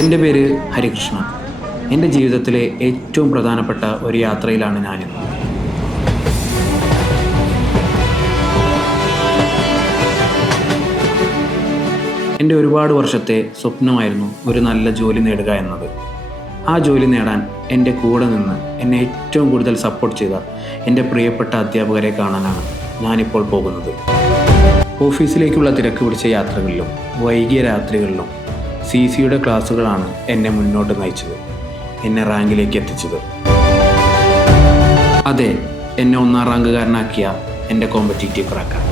എൻ്റെ പേര് ഹരികൃഷ്ണ. എൻ്റെ ജീവിതത്തിലെ ഏറ്റവും പ്രധാനപ്പെട്ട ഒരു യാത്രയിലാണ് ഞാനിന്ന്. എൻ്റെ ഒരുപാട് വർഷത്തെ സ്വപ്നമായിരുന്നു ഒരു നല്ല ജോലി നേടുക എന്നത്. ആ ജോലി നേടാൻ എൻ്റെ കൂടെ നിന്ന് എന്നെ ഏറ്റവും കൂടുതൽ സപ്പോർട്ട് ചെയ്ത എൻ്റെ പ്രിയപ്പെട്ട അധ്യാപകരെ കാണാനാണ് ഞാനിപ്പോൾ പോകുന്നത്. ഓഫീസിലേക്കുള്ള തിരക്ക് പിടിച്ച യാത്രകളിലും വൈകിയ രാത്രികളിലും CCയുടെ ക്ലാസ്സുകളാണ് എന്നെ മുന്നോട്ട് നയിച്ചത്, എന്നെ റാങ്കിലേക്ക് എത്തിച്ചത്. അതെ, എന്നെ 1ാം റാങ്കുകാരനാക്കിയ എൻ്റെ കോമ്പറ്റീറ്റീവ് ക്രാക്കർ.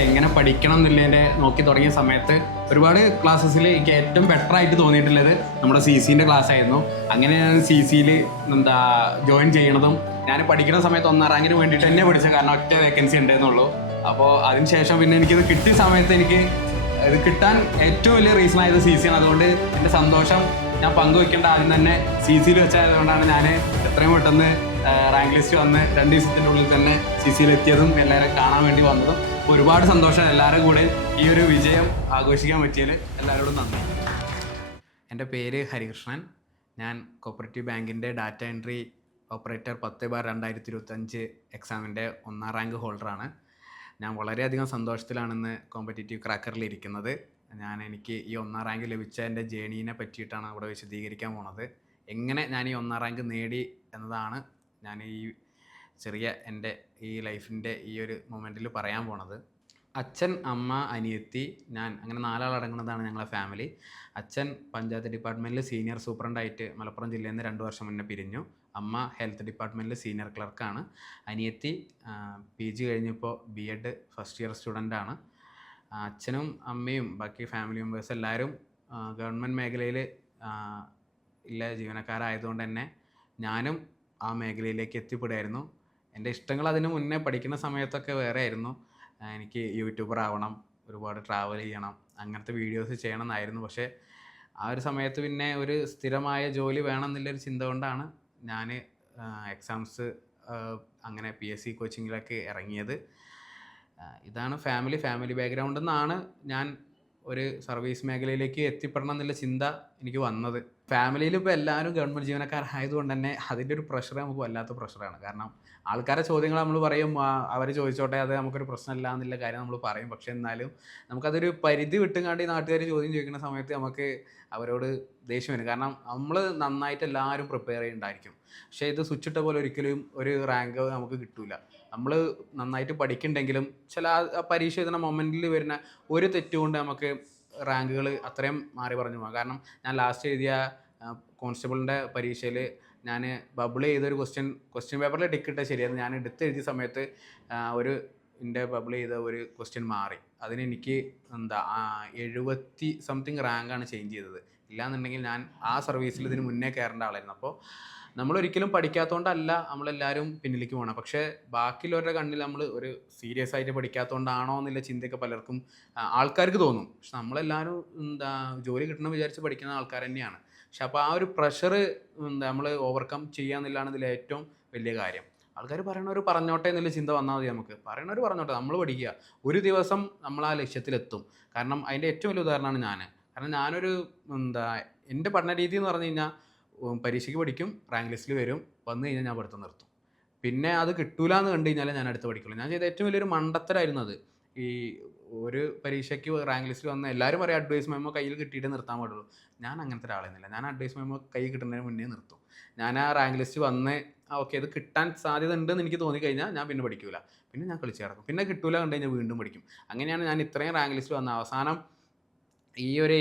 എങ്ങനെ പഠിക്കണം എന്നുള്ളതിൻ്റെ നോക്കി തുടങ്ങിയ സമയത്ത് ഒരുപാട് ക്ലാസ്സസിൽ എനിക്ക് ഏറ്റവും ബെറ്റർ ആയിട്ട് തോന്നിയിട്ടുള്ളത് നമ്മുടെ CCൻ്റെ ക്ലാസ് ആയിരുന്നു. അങ്ങനെ ഞാൻ CCയിൽ ജോയിൻ ചെയ്യണതും ഞാൻ പഠിക്കുന്ന സമയത്ത് 1ാം റാങ്കിന് വേണ്ടിയിട്ട് തന്നെ പഠിച്ചത്, കാരണം ഒറ്റ വേക്കൻസി ഉണ്ടെന്നുള്ളൂ. അപ്പോൾ അതിനുശേഷം പിന്നെ എനിക്കിത് കിട്ടിയ സമയത്ത് എനിക്ക് ഇത് കിട്ടാൻ ഏറ്റവും വലിയ റീസൺ ആയത് CC ആണ്. അതുകൊണ്ട് എൻ്റെ സന്തോഷം ഞാൻ പങ്കുവെക്കേണ്ട ആദ്യം തന്നെ CCയിൽ വെച്ചായതുകൊണ്ടാണ് ഞാൻ എത്രയും പെട്ടെന്ന് റാങ്ക് ലിസ്റ്റ് വന്ന് 2 ദിവസത്തിൻ്റെ ഉള്ളിൽ തന്നെ CCയിൽ എത്തിയതും എല്ലാവരും കാണാൻ വേണ്ടി വന്നതും. ഒരുപാട് സന്തോഷം എല്ലാവരും കൂടെ ഈ ഒരു വിജയം ആഘോഷിക്കാൻ പറ്റിയതിൽ എല്ലാവരോടും നന്ദി. എൻ്റെ പേര് ഹരികൃഷ്ണൻ. ഞാൻ കോപ്പറേറ്റീവ് ബാങ്കിൻ്റെ ഡാറ്റ എൻട്രി ഓപ്പറേറ്റർ 10/2025 എക്സാമിൻ്റെ 1ാം റാങ്ക് ഹോൾഡറാണ്. ഞാൻ വളരെയധികം സന്തോഷത്തിലാണിന്ന് കോമ്പറ്റീറ്റീവ് ക്രാക്കറിൽ ഇരിക്കുന്നത്. എനിക്ക് ഈ 1ാം റാങ്ക് ലഭിച്ച എൻ്റെ ജേണീനെ പറ്റിയിട്ടാണ് ഇവിടെ വിശദീകരിക്കാൻ പോണത്. എങ്ങനെ ഞാൻ ഈ 1ാം റാങ്ക് നേടി എന്നതാണ് ഞാൻ ഈ ചെറിയ എൻ്റെ ഈ ലൈഫിൻ്റെ ഈ ഒരു മൊമെൻറ്റിൽ പറയാൻ പോണത്. അച്ഛൻ, അമ്മ, അനിയത്തി, ഞാൻ, അങ്ങനെ 4 ആളടങ്ങുന്നതാണ് ഞങ്ങളെ ഫാമിലി. അച്ഛൻ പഞ്ചായത്ത് ഡിപ്പാർട്ട്മെൻറ്റിൽ സീനിയർ സൂപ്രണ്ടായിട്ട് മലപ്പുറം ജില്ലയിൽ നിന്ന് 2 വർഷം മുന്നേ പിരിഞ്ഞു. അമ്മ ഹെൽത്ത് ഡിപ്പാർട്ട്മെൻറ്റിൽ സീനിയർ ക്ലർക്കാണ്. അനിയത്തി PG കഴിഞ്ഞപ്പോൾ B.Ed ഫസ്റ്റ് ഇയർ സ്റ്റുഡൻ്റാണ്. അച്ഛനും അമ്മയും ബാക്കി ഫാമിലി മെമ്പേഴ്സ് എല്ലാവരും ഗവൺമെൻറ് മേഖലയിൽ ഉള്ള ജീവനക്കാരായതുകൊണ്ട് തന്നെ ഞാനും ആ മേഖലയിലേക്ക് എത്തിപ്പെടുമായിരുന്നു. എൻ്റെ ഇഷ്ടങ്ങൾ അതിന് മുന്നേ പഠിക്കുന്ന സമയത്തൊക്കെ വേറെ ആയിരുന്നു. എനിക്ക് യൂട്യൂബർ ആവണം, ഒരുപാട് ട്രാവൽ ചെയ്യണം, അങ്ങനത്തെ വീഡിയോസ് ചെയ്യണം എന്നായിരുന്നു. പക്ഷേ ആ ഒരു സമയത്ത് പിന്നെ ഒരു സ്ഥിരമായ ജോലി വേണം എന്നുള്ളൊരു ചിന്ത കൊണ്ടാണ് ഞാൻ എക്സാംസ് അങ്ങനെ PSC കോച്ചിങ്ങിലൊക്കെ ഇറങ്ങിയത്. ഇതാണ് ഫാമിലി ബാക്ക്ഗ്രൗണ്ടിൽ നിന്നാണ് ഞാൻ ഒരു സർവീസ് മേഖലയിലേക്ക് എത്തിപ്പെടണം എന്നുള്ള ചിന്ത എനിക്ക് വന്നത്. ഫാമിലിയിൽ ഇപ്പോൾ എല്ലാവരും ഗവൺമെൻറ് ജീവനക്കാരായതുകൊണ്ട് തന്നെ അതിൻ്റെ ഒരു പ്രഷർ നമുക്ക് വല്ലാത്ത പ്രഷറാണ്. കാരണം ആൾക്കാരെ ചോദ്യങ്ങൾ നമ്മൾ പറയും, അവർ ചോദിച്ചോട്ടെ, അത് നമുക്കൊരു പ്രശ്നമില്ല എന്നുള്ള കാര്യം നമ്മൾ പറയും. പക്ഷേ എന്നാലും നമുക്കതൊരു പരിധി വിട്ടുകാണ്ട് ഈ നാട്ടുകാർ ചോദ്യം ചോദിക്കുന്ന സമയത്ത് നമുക്ക് അവരോട് ദേഷ്യം വരും. കാരണം നമ്മൾ നന്നായിട്ട് എല്ലാവരും പ്രിപ്പയർ ചെയ്യുന്നുണ്ടായിരിക്കും. പക്ഷേ ഇത് സ്വിച്ച് ഇട്ട പോലെ ഒരിക്കലും ഒരു റാങ്ക് നമുക്ക് കിട്ടില്ല. നമ്മൾ നന്നായിട്ട് പഠിക്കുന്നുണ്ടെങ്കിലും ചില പരീക്ഷ എഴുതുന്ന മൊമെൻറ്റിൽ വരുന്ന ഒരു തെറ്റുകൊണ്ട് നമുക്ക് റാങ്കുകൾ അത്രയും മാറി പറഞ്ഞു പോകാം. കാരണം ഞാൻ ലാസ്റ്റ് എഴുതിയ കോൺസ്റ്റബിളിൻ്റെ പരീക്ഷയിൽ ഞാൻ ബബിൾ ചെയ്തൊരു ക്വസ്റ്റ്യൻ പേപ്പറിൽ ടിക്കിട്ട ശരിയായിരുന്നു. ഞാൻ എഴുതിയ സമയത്ത് എൻ്റെ ബബിൾ ചെയ്ത ഒരു ക്വസ്റ്റ്യൻ മാറി. അതിനെനിക്ക് 70 സംതിങ് റാങ്കാണ് ചേഞ്ച് ചെയ്തത്. ഇല്ലയെന്നുണ്ടെങ്കിൽ ഞാൻ ആ സർവീസിൽ ഇതിന് മുന്നേ കയറേണ്ട ആളായിരുന്നു. അപ്പോൾ നമ്മളൊരിക്കലും പഠിക്കാത്തതുകൊണ്ടല്ല നമ്മളെല്ലാവരും പിന്നിലേക്ക് പോകണം. പക്ഷേ ബാക്കിയുള്ളവരുടെ കണ്ണിൽ നമ്മൾ ഒരു സീരിയസ് ആയിട്ട് പഠിക്കാത്തതുകൊണ്ടാണോ എന്നുള്ള ചിന്തയൊക്കെ പലർക്കും ആൾക്കാർക്ക് തോന്നും. പക്ഷെ നമ്മളെല്ലാവരും ജോലി കിട്ടണം വിചാരിച്ച് പഠിക്കുന്ന ആൾക്കാർ തന്നെയാണ്. പക്ഷെ അപ്പോൾ ആ ഒരു പ്രഷർ നമ്മൾ ഓവർകം ചെയ്യാന്നുള്ളതാണ് ഇതിൽ ഏറ്റവും വലിയ കാര്യം. ആൾക്കാർ പറയണവർ പറഞ്ഞോട്ടെ എന്നുള്ള ചിന്ത വന്നാൽ മതി. നമുക്ക് പറയണവർ പറഞ്ഞോട്ടെ, നമ്മൾ പഠിക്കുക. ഒരു ദിവസം നമ്മൾ ആ ലക്ഷ്യത്തിലെത്തും. കാരണം അതിൻ്റെ ഏറ്റവും വലിയ ഉദാഹരണമാണ് ഞാൻ. കാരണം ഞാനൊരു എൻ്റെ പഠന രീതി എന്ന് പറഞ്ഞു കഴിഞ്ഞാൽ പരീക്ഷയ്ക്ക് പഠിക്കും, റാങ്ക് ലിസ്റ്റിൽ വരും, വന്നു കഴിഞ്ഞാൽ ഞാൻ പഠിത്തം നിർത്തും. പിന്നെ അത് കിട്ടൂല എന്ന് കണ്ടു കഴിഞ്ഞാൽ ഞാൻ അടുത്ത് പഠിക്കുള്ളൂ. ഞാൻ ചെയ്ത ഏറ്റവും വലിയൊരു മണ്ടത്തരായിരുന്നു അത്. ഈ ഒരു പരീക്ഷയ്ക്ക് റാങ്ക് ലിസ്റ്റിൽ വന്ന എല്ലാവരും പറയും അഡ്വൈസ് മെമ്മോ കയ്യിൽ കിട്ടിയിട്ട് നിർത്താൻ പാടുള്ളൂ. ഞാൻ അങ്ങനത്തെ ഒരാളെന്നില്ല. ഞാൻ അഡ്വൈസ് മെമ്മോ കയ്യിൽ കിട്ടുന്നതിന് മുന്നേ നിർത്തും. ഞാൻ ആ റാങ്ക് ലിസ്റ്റ് വന്ന് ഓക്കെ ഇത് കിട്ടാൻ സാധ്യത ഉണ്ടെന്ന് എനിക്ക് തോന്നിക്കഴിഞ്ഞാൽ ഞാൻ പിന്നെ പഠിക്കില്ല. പിന്നെ ഞാൻ കളിച്ച് കിടക്കും. പിന്നെ കിട്ടൂല കണ്ടു കഴിഞ്ഞാൽ വീണ്ടും പഠിക്കും. അങ്ങനെയാണ് ഞാൻ ഇത്രയും റാങ്ക് ലിസ്റ്റ് വന്ന അവസാനം ഈ ഒരു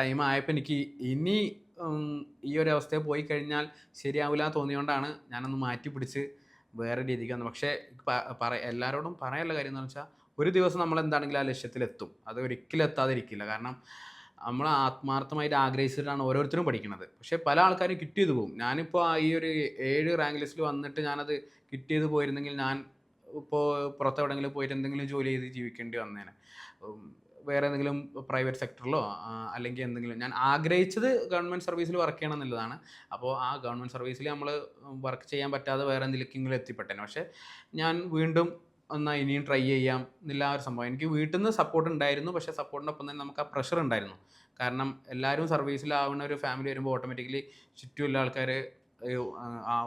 ടൈം ആയപ്പോൾ എനിക്ക് ഇനി ഈ ഒരു അവസ്ഥയിൽ പോയി കഴിഞ്ഞാൽ ശരിയാവില്ല തോന്നിയോണ്ടാണ് ഞാനൊന്ന് മാറ്റി പിടിച്ച് വേറെ രീതിക്ക് വന്നത്. പക്ഷേ എല്ലാവരോടും പറയാനുള്ള കാര്യം എന്ന് വെച്ചാൽ ഒരു ദിവസം നമ്മൾ എന്താണെങ്കിലും ആ ലക്ഷ്യത്തിലെത്തും. അത് ഒരിക്കലും എത്താതിരിക്കില്ല. കാരണം നമ്മൾ ആത്മാർത്ഥമായിട്ട് ആഗ്രഹിച്ചിട്ടാണ് ഓരോരുത്തരും പഠിക്കുന്നത്. പക്ഷേ പല ആൾക്കാരും കിട്ടിയത് പോകും. ഞാനിപ്പോൾ ഈ ഒരു 7 റാങ്ക് ലിസ്റ്റിൽ വന്നിട്ട് ഞാനത് കിട്ടിയത് പോയിരുന്നെങ്കിൽ ഞാൻ ഇപ്പോൾ പുറത്തെവിടെയെങ്കിലും പോയിട്ട് എന്തെങ്കിലും ജോലി ചെയ്ത് ജീവിക്കേണ്ടി വന്നേനെ. വേറെ എന്തെങ്കിലും പ്രൈവറ്റ് സെക്ടറിലോ അല്ലെങ്കിൽ എന്തെങ്കിലും ഞാൻ ആഗ്രഹിച്ചത് ഗവൺമെൻറ് സർവീസിൽ വർക്ക് ചെയ്യണം എന്നുള്ളതാണ്. അപ്പോൾ ആ ഗവൺമെൻറ് സർവീസിൽ നമ്മൾ വർക്ക് ചെയ്യാൻ പറ്റാതെ വേറെ എന്തെങ്കിലും എത്തിപ്പെട്ടേനെ. പക്ഷേ ഞാൻ വീണ്ടും എന്നാൽ ഇനിയും ട്രൈ ചെയ്യാം എന്നില്ല ഒരു സംഭവം. എനിക്ക് വീട്ടിൽ നിന്ന് സപ്പോർട്ട് ഉണ്ടായിരുന്നു. പക്ഷേ സപ്പോർട്ടിനൊപ്പം തന്നെ നമുക്ക് ആ പ്രഷർ ഉണ്ടായിരുന്നു. കാരണം എല്ലാവരും സർവീസിലാവുന്ന ഒരു ഫാമിലി വരുമ്പോൾ ഓട്ടോമാറ്റിക്കലി ചുറ്റുമുള്ള ആൾക്കാർ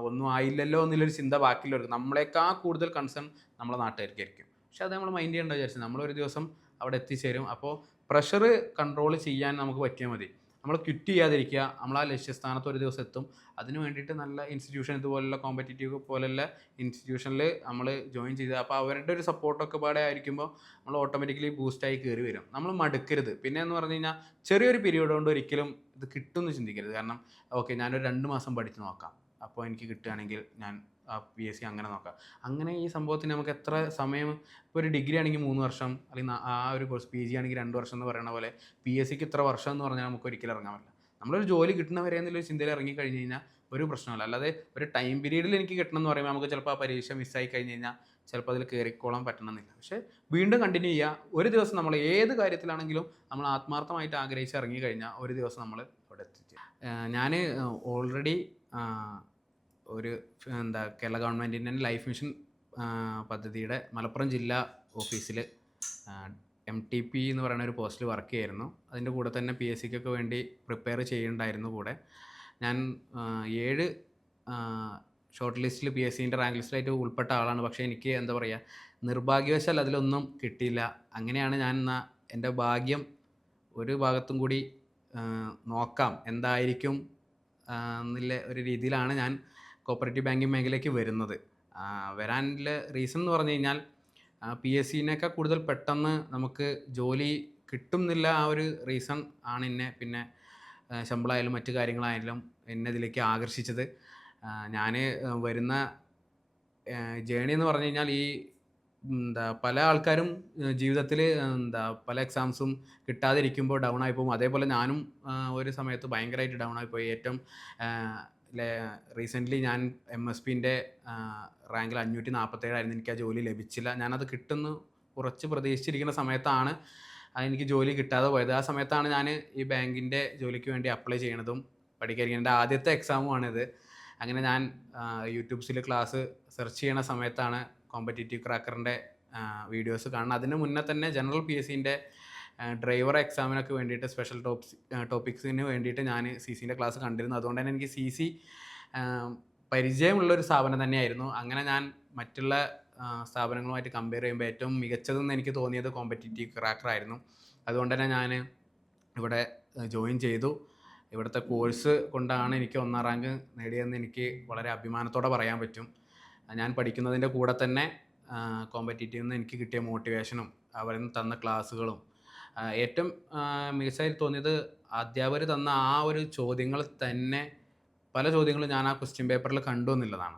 ഒന്നും ആയില്ലല്ലോ എന്നുള്ളൊരു ചിന്ത ബാക്കിയുള്ളവർക്ക്, നമ്മളെക്കാൾ കൂടുതൽ കൺസേൺ നമ്മളെ നാട്ടുകാർക്കായിരിക്കും. പക്ഷെ അത് നമ്മൾ മൈൻഡ് ചെയ്യേണ്ട വിചാരിച്ചു. നമ്മളൊരു ദിവസം അവിടെ എത്തിച്ചേരും. അപ്പോൾ പ്രഷർ കൺട്രോൾ ചെയ്യാൻ നമുക്ക് പറ്റിയാൽ മതി. നമ്മൾ ക്വിറ്റ് ചെയ്യാതിരിക്കുക. നമ്മൾ ആ ലക്ഷ്യസ്ഥാനത്ത് ഒരു ദിവസം എത്തും. അതിന് വേണ്ടിയിട്ട് നല്ല ഇൻസ്റ്റിറ്റ്യൂഷൻ, ഇതുപോലുള്ള കോമ്പറ്റീറ്റീവ് പോലുള്ള ഇൻസ്റ്റിറ്റ്യൂഷനിൽ നമ്മൾ ജോയിൻ ചെയ്ത്, അപ്പോൾ അവരുടെ ഒരു സപ്പോർട്ടൊക്കെ പാടെ ആയിരിക്കുമ്പോൾ നമ്മൾ ഓട്ടോമാറ്റിക്കലി ബൂസ്റ്റായി കയറി വരും. നമ്മൾ മടുക്കരുത്. പിന്നെ എന്ന് പറഞ്ഞു കഴിഞ്ഞാൽ ചെറിയൊരു പീരീഡ് കൊണ്ട് ഒരിക്കലും ഇത് കിട്ടുമെന്ന് ചിന്തിക്കരുത്. കാരണം ഓക്കെ ഞാനൊരു 2 മാസം പഠിച്ച് നോക്കാം, അപ്പോൾ എനിക്ക് കിട്ടുകയാണെങ്കിൽ ഞാൻ PSC അങ്ങനെ നോക്കാം. അങ്ങനെ ഈ സംഭവത്തിന് നമുക്ക് എത്ര സമയം, ഇപ്പോൾ ഒരു ഡിഗ്രി ആണെങ്കിൽ 3 വർഷം, അല്ലെങ്കിൽ ആ ഒരു കോഴ്സ് PG ആണെങ്കിൽ 2 വർഷം എന്ന് പറയുന്ന പോലെ PSCക്ക് ഇത്ര വർഷം എന്ന് പറഞ്ഞാൽ നമുക്ക് ഒരിക്കലും ഇറങ്ങാൻ പറ്റില്ല. നമ്മളൊരു ജോലി കിട്ടുന്നവരെ എന്നുള്ള ചിന്തയിൽ ഇറങ്ങി കഴിഞ്ഞ് കഴിഞ്ഞാൽ ഒരു പ്രശ്നമല്ല. അല്ലാതെ ഒരു ടൈം പീരീഡിൽ എനിക്ക് കിട്ടണം എന്ന് പറയുമ്പോൾ നമുക്ക് ചിലപ്പോൾ ആ പരീക്ഷ മിസ്സായി കഴിഞ്ഞ് കഴിഞ്ഞാൽ ചിലപ്പോൾ അതിൽ കയറിക്കോളാൻ പറ്റണമെന്നില്ല. പക്ഷേ വീണ്ടും കണ്ടിന്യൂ ചെയ്യുക. ഒരു ദിവസം നമ്മൾ ഏത് കാര്യത്തിലാണെങ്കിലും നമ്മൾ ആത്മാർത്ഥമായിട്ട് ആഗ്രഹിച്ച് ഇറങ്ങി കഴിഞ്ഞാൽ ഒരു ദിവസം നമ്മൾ അവിടെ എത്തിച്ചേരും. ഞാൻ ഓൾറെഡി ഒരു കേരള ഗവൺമെൻറ്റിൻ്റെ ലൈഫ് മിഷൻ പദ്ധതിയുടെ മലപ്പുറം ജില്ലാ ഓഫീസിൽ MTP എന്ന് പറയുന്ന ഒരു പോസ്റ്റിൽ വർക്ക് ചെയ്യായിരുന്നു. അതിൻ്റെ കൂടെ തന്നെ PSCക്കൊക്കെ വേണ്ടി പ്രിപ്പയർ ചെയ്യുന്നുണ്ടായിരുന്നു. കൂടെ ഞാൻ 7 ഷോർട്ട് ലിസ്റ്റിൽ PSCൻ്റെ റാങ്ക് ലിസ്റ്റിലായിട്ട് ഉൾപ്പെട്ട ആളാണ്. പക്ഷേ എനിക്ക് എന്താ പറയുക, നിർഭാഗ്യവശാൽ അതിലൊന്നും കിട്ടിയില്ല. അങ്ങനെയാണ് ഞാൻ എൻ്റെ ഭാഗ്യം ഒരു ഭാഗത്തും കൂടി നോക്കാം എന്തായിരിക്കും എന്നുള്ള ഒരു രീതിയിലാണ് ഞാൻ കോപ്പറേറ്റീവ് ബാങ്കിങ് മേഖലയ്ക്ക് വരുന്നത്. വരാനുള്ള റീസൺ എന്ന് പറഞ്ഞു കഴിഞ്ഞാൽ PSCനേക്കാൾ കൂടുതൽ പെട്ടെന്ന് നമുക്ക് ജോലി കിട്ടും എന്നുള്ള ആ ഒരു റീസൺ ആണ് എന്നെ, പിന്നെ ശമ്പളമായാലും മറ്റു കാര്യങ്ങളായാലും എന്നെ ഇതിലേക്ക് ആകർഷിച്ചത്. ഞാൻ വരുന്ന ജേണി എന്ന് പറഞ്ഞു കഴിഞ്ഞാൽ ഈ പല ആൾക്കാരും ജീവിതത്തിൽ പല എക്സാംസും കിട്ടാതിരിക്കുമ്പോൾ ഡൗൺ ആയിപ്പോവും. അതേപോലെ ഞാനും ഒരു സമയത്ത് ഭയങ്കരമായിട്ട് ഡൗൺ ആയിപ്പോയി. ഏറ്റവും റീസെൻ്റ്ലി ഞാൻ MSPൻ്റെ റാങ്കിൽ 547 എനിക്ക് ആ ജോലി ലഭിച്ചില്ല. ഞാനത് കിട്ടുന്നു കുറച്ച് പ്രതീക്ഷിച്ചിരിക്കുന്ന സമയത്താണ് എനിക്ക് ജോലി കിട്ടാതെ പോയത്. ആ സമയത്താണ് ഞാൻ ഈ ബാങ്കിൻ്റെ ജോലിക്ക് വേണ്ടി അപ്ലൈ ചെയ്യണതും പഠിക്കാതിരിക്കുന്നത്. എൻ്റെ ആദ്യത്തെ എക്സാമുമാണിത്. അങ്ങനെ ഞാൻ യൂട്യൂബ്സിൽ ക്ലാസ് സെർച്ച് ചെയ്യണ സമയത്താണ് കോമ്പറ്റീറ്റീവ് ക്രാക്കറിൻ്റെ വീഡിയോസ് കാണുന്നത്. അതിന് മുന്നേ തന്നെ ജനറൽ PSCൻ്റെ ഡ്രൈവർ എക്സാമിനൊക്കെ വേണ്ടിയിട്ട് സ്പെഷ്യൽ ടോപ്പിക്സിന് വേണ്ടിയിട്ട് ഞാൻ CCൻ്റെ ക്ലാസ് കണ്ടിരുന്നു. അതുകൊണ്ട് തന്നെ എനിക്ക് CC പരിചയമുള്ളൊരു സ്ഥാപനം തന്നെയായിരുന്നു. അങ്ങനെ ഞാൻ മറ്റുള്ള സ്ഥാപനങ്ങളുമായിട്ട് കമ്പയർ ചെയ്യുമ്പോൾ ഏറ്റവും മികച്ചതെന്ന് എനിക്ക് തോന്നിയത് കോമ്പറ്റീറ്റീവ് ക്രാക്കർ ആയിരുന്നു. അതുകൊണ്ട് തന്നെ ഞാൻ ഇവിടെ ജോയിൻ ചെയ്തു. ഇവിടുത്തെ കോഴ്സ് കൊണ്ടാണ് എനിക്ക് 1ാം റാങ്ക് നേടിയതെന്ന് എനിക്ക് വളരെ അഭിമാനത്തോടെ പറയാൻ പറ്റും. ഞാൻ പഠിക്കുന്നതിൻ്റെ കൂടെ തന്നെ കോമ്പറ്റീറ്റീവിൽ നിന്ന് എനിക്ക് കിട്ടിയ മോട്ടിവേഷനും അവരിൽ നിന്ന് തന്ന ക്ലാസ്സുകളും ഏറ്റവും മികച്ചതായി തോന്നിയത് അധ്യാപകർ തന്ന ആ ഒരു ചോദ്യങ്ങൾ തന്നെ. പല ചോദ്യങ്ങളും ഞാൻ ആ ക്വസ്റ്റ്യൻ പേപ്പറിൽ കണ്ടു എന്നുള്ളതാണ്.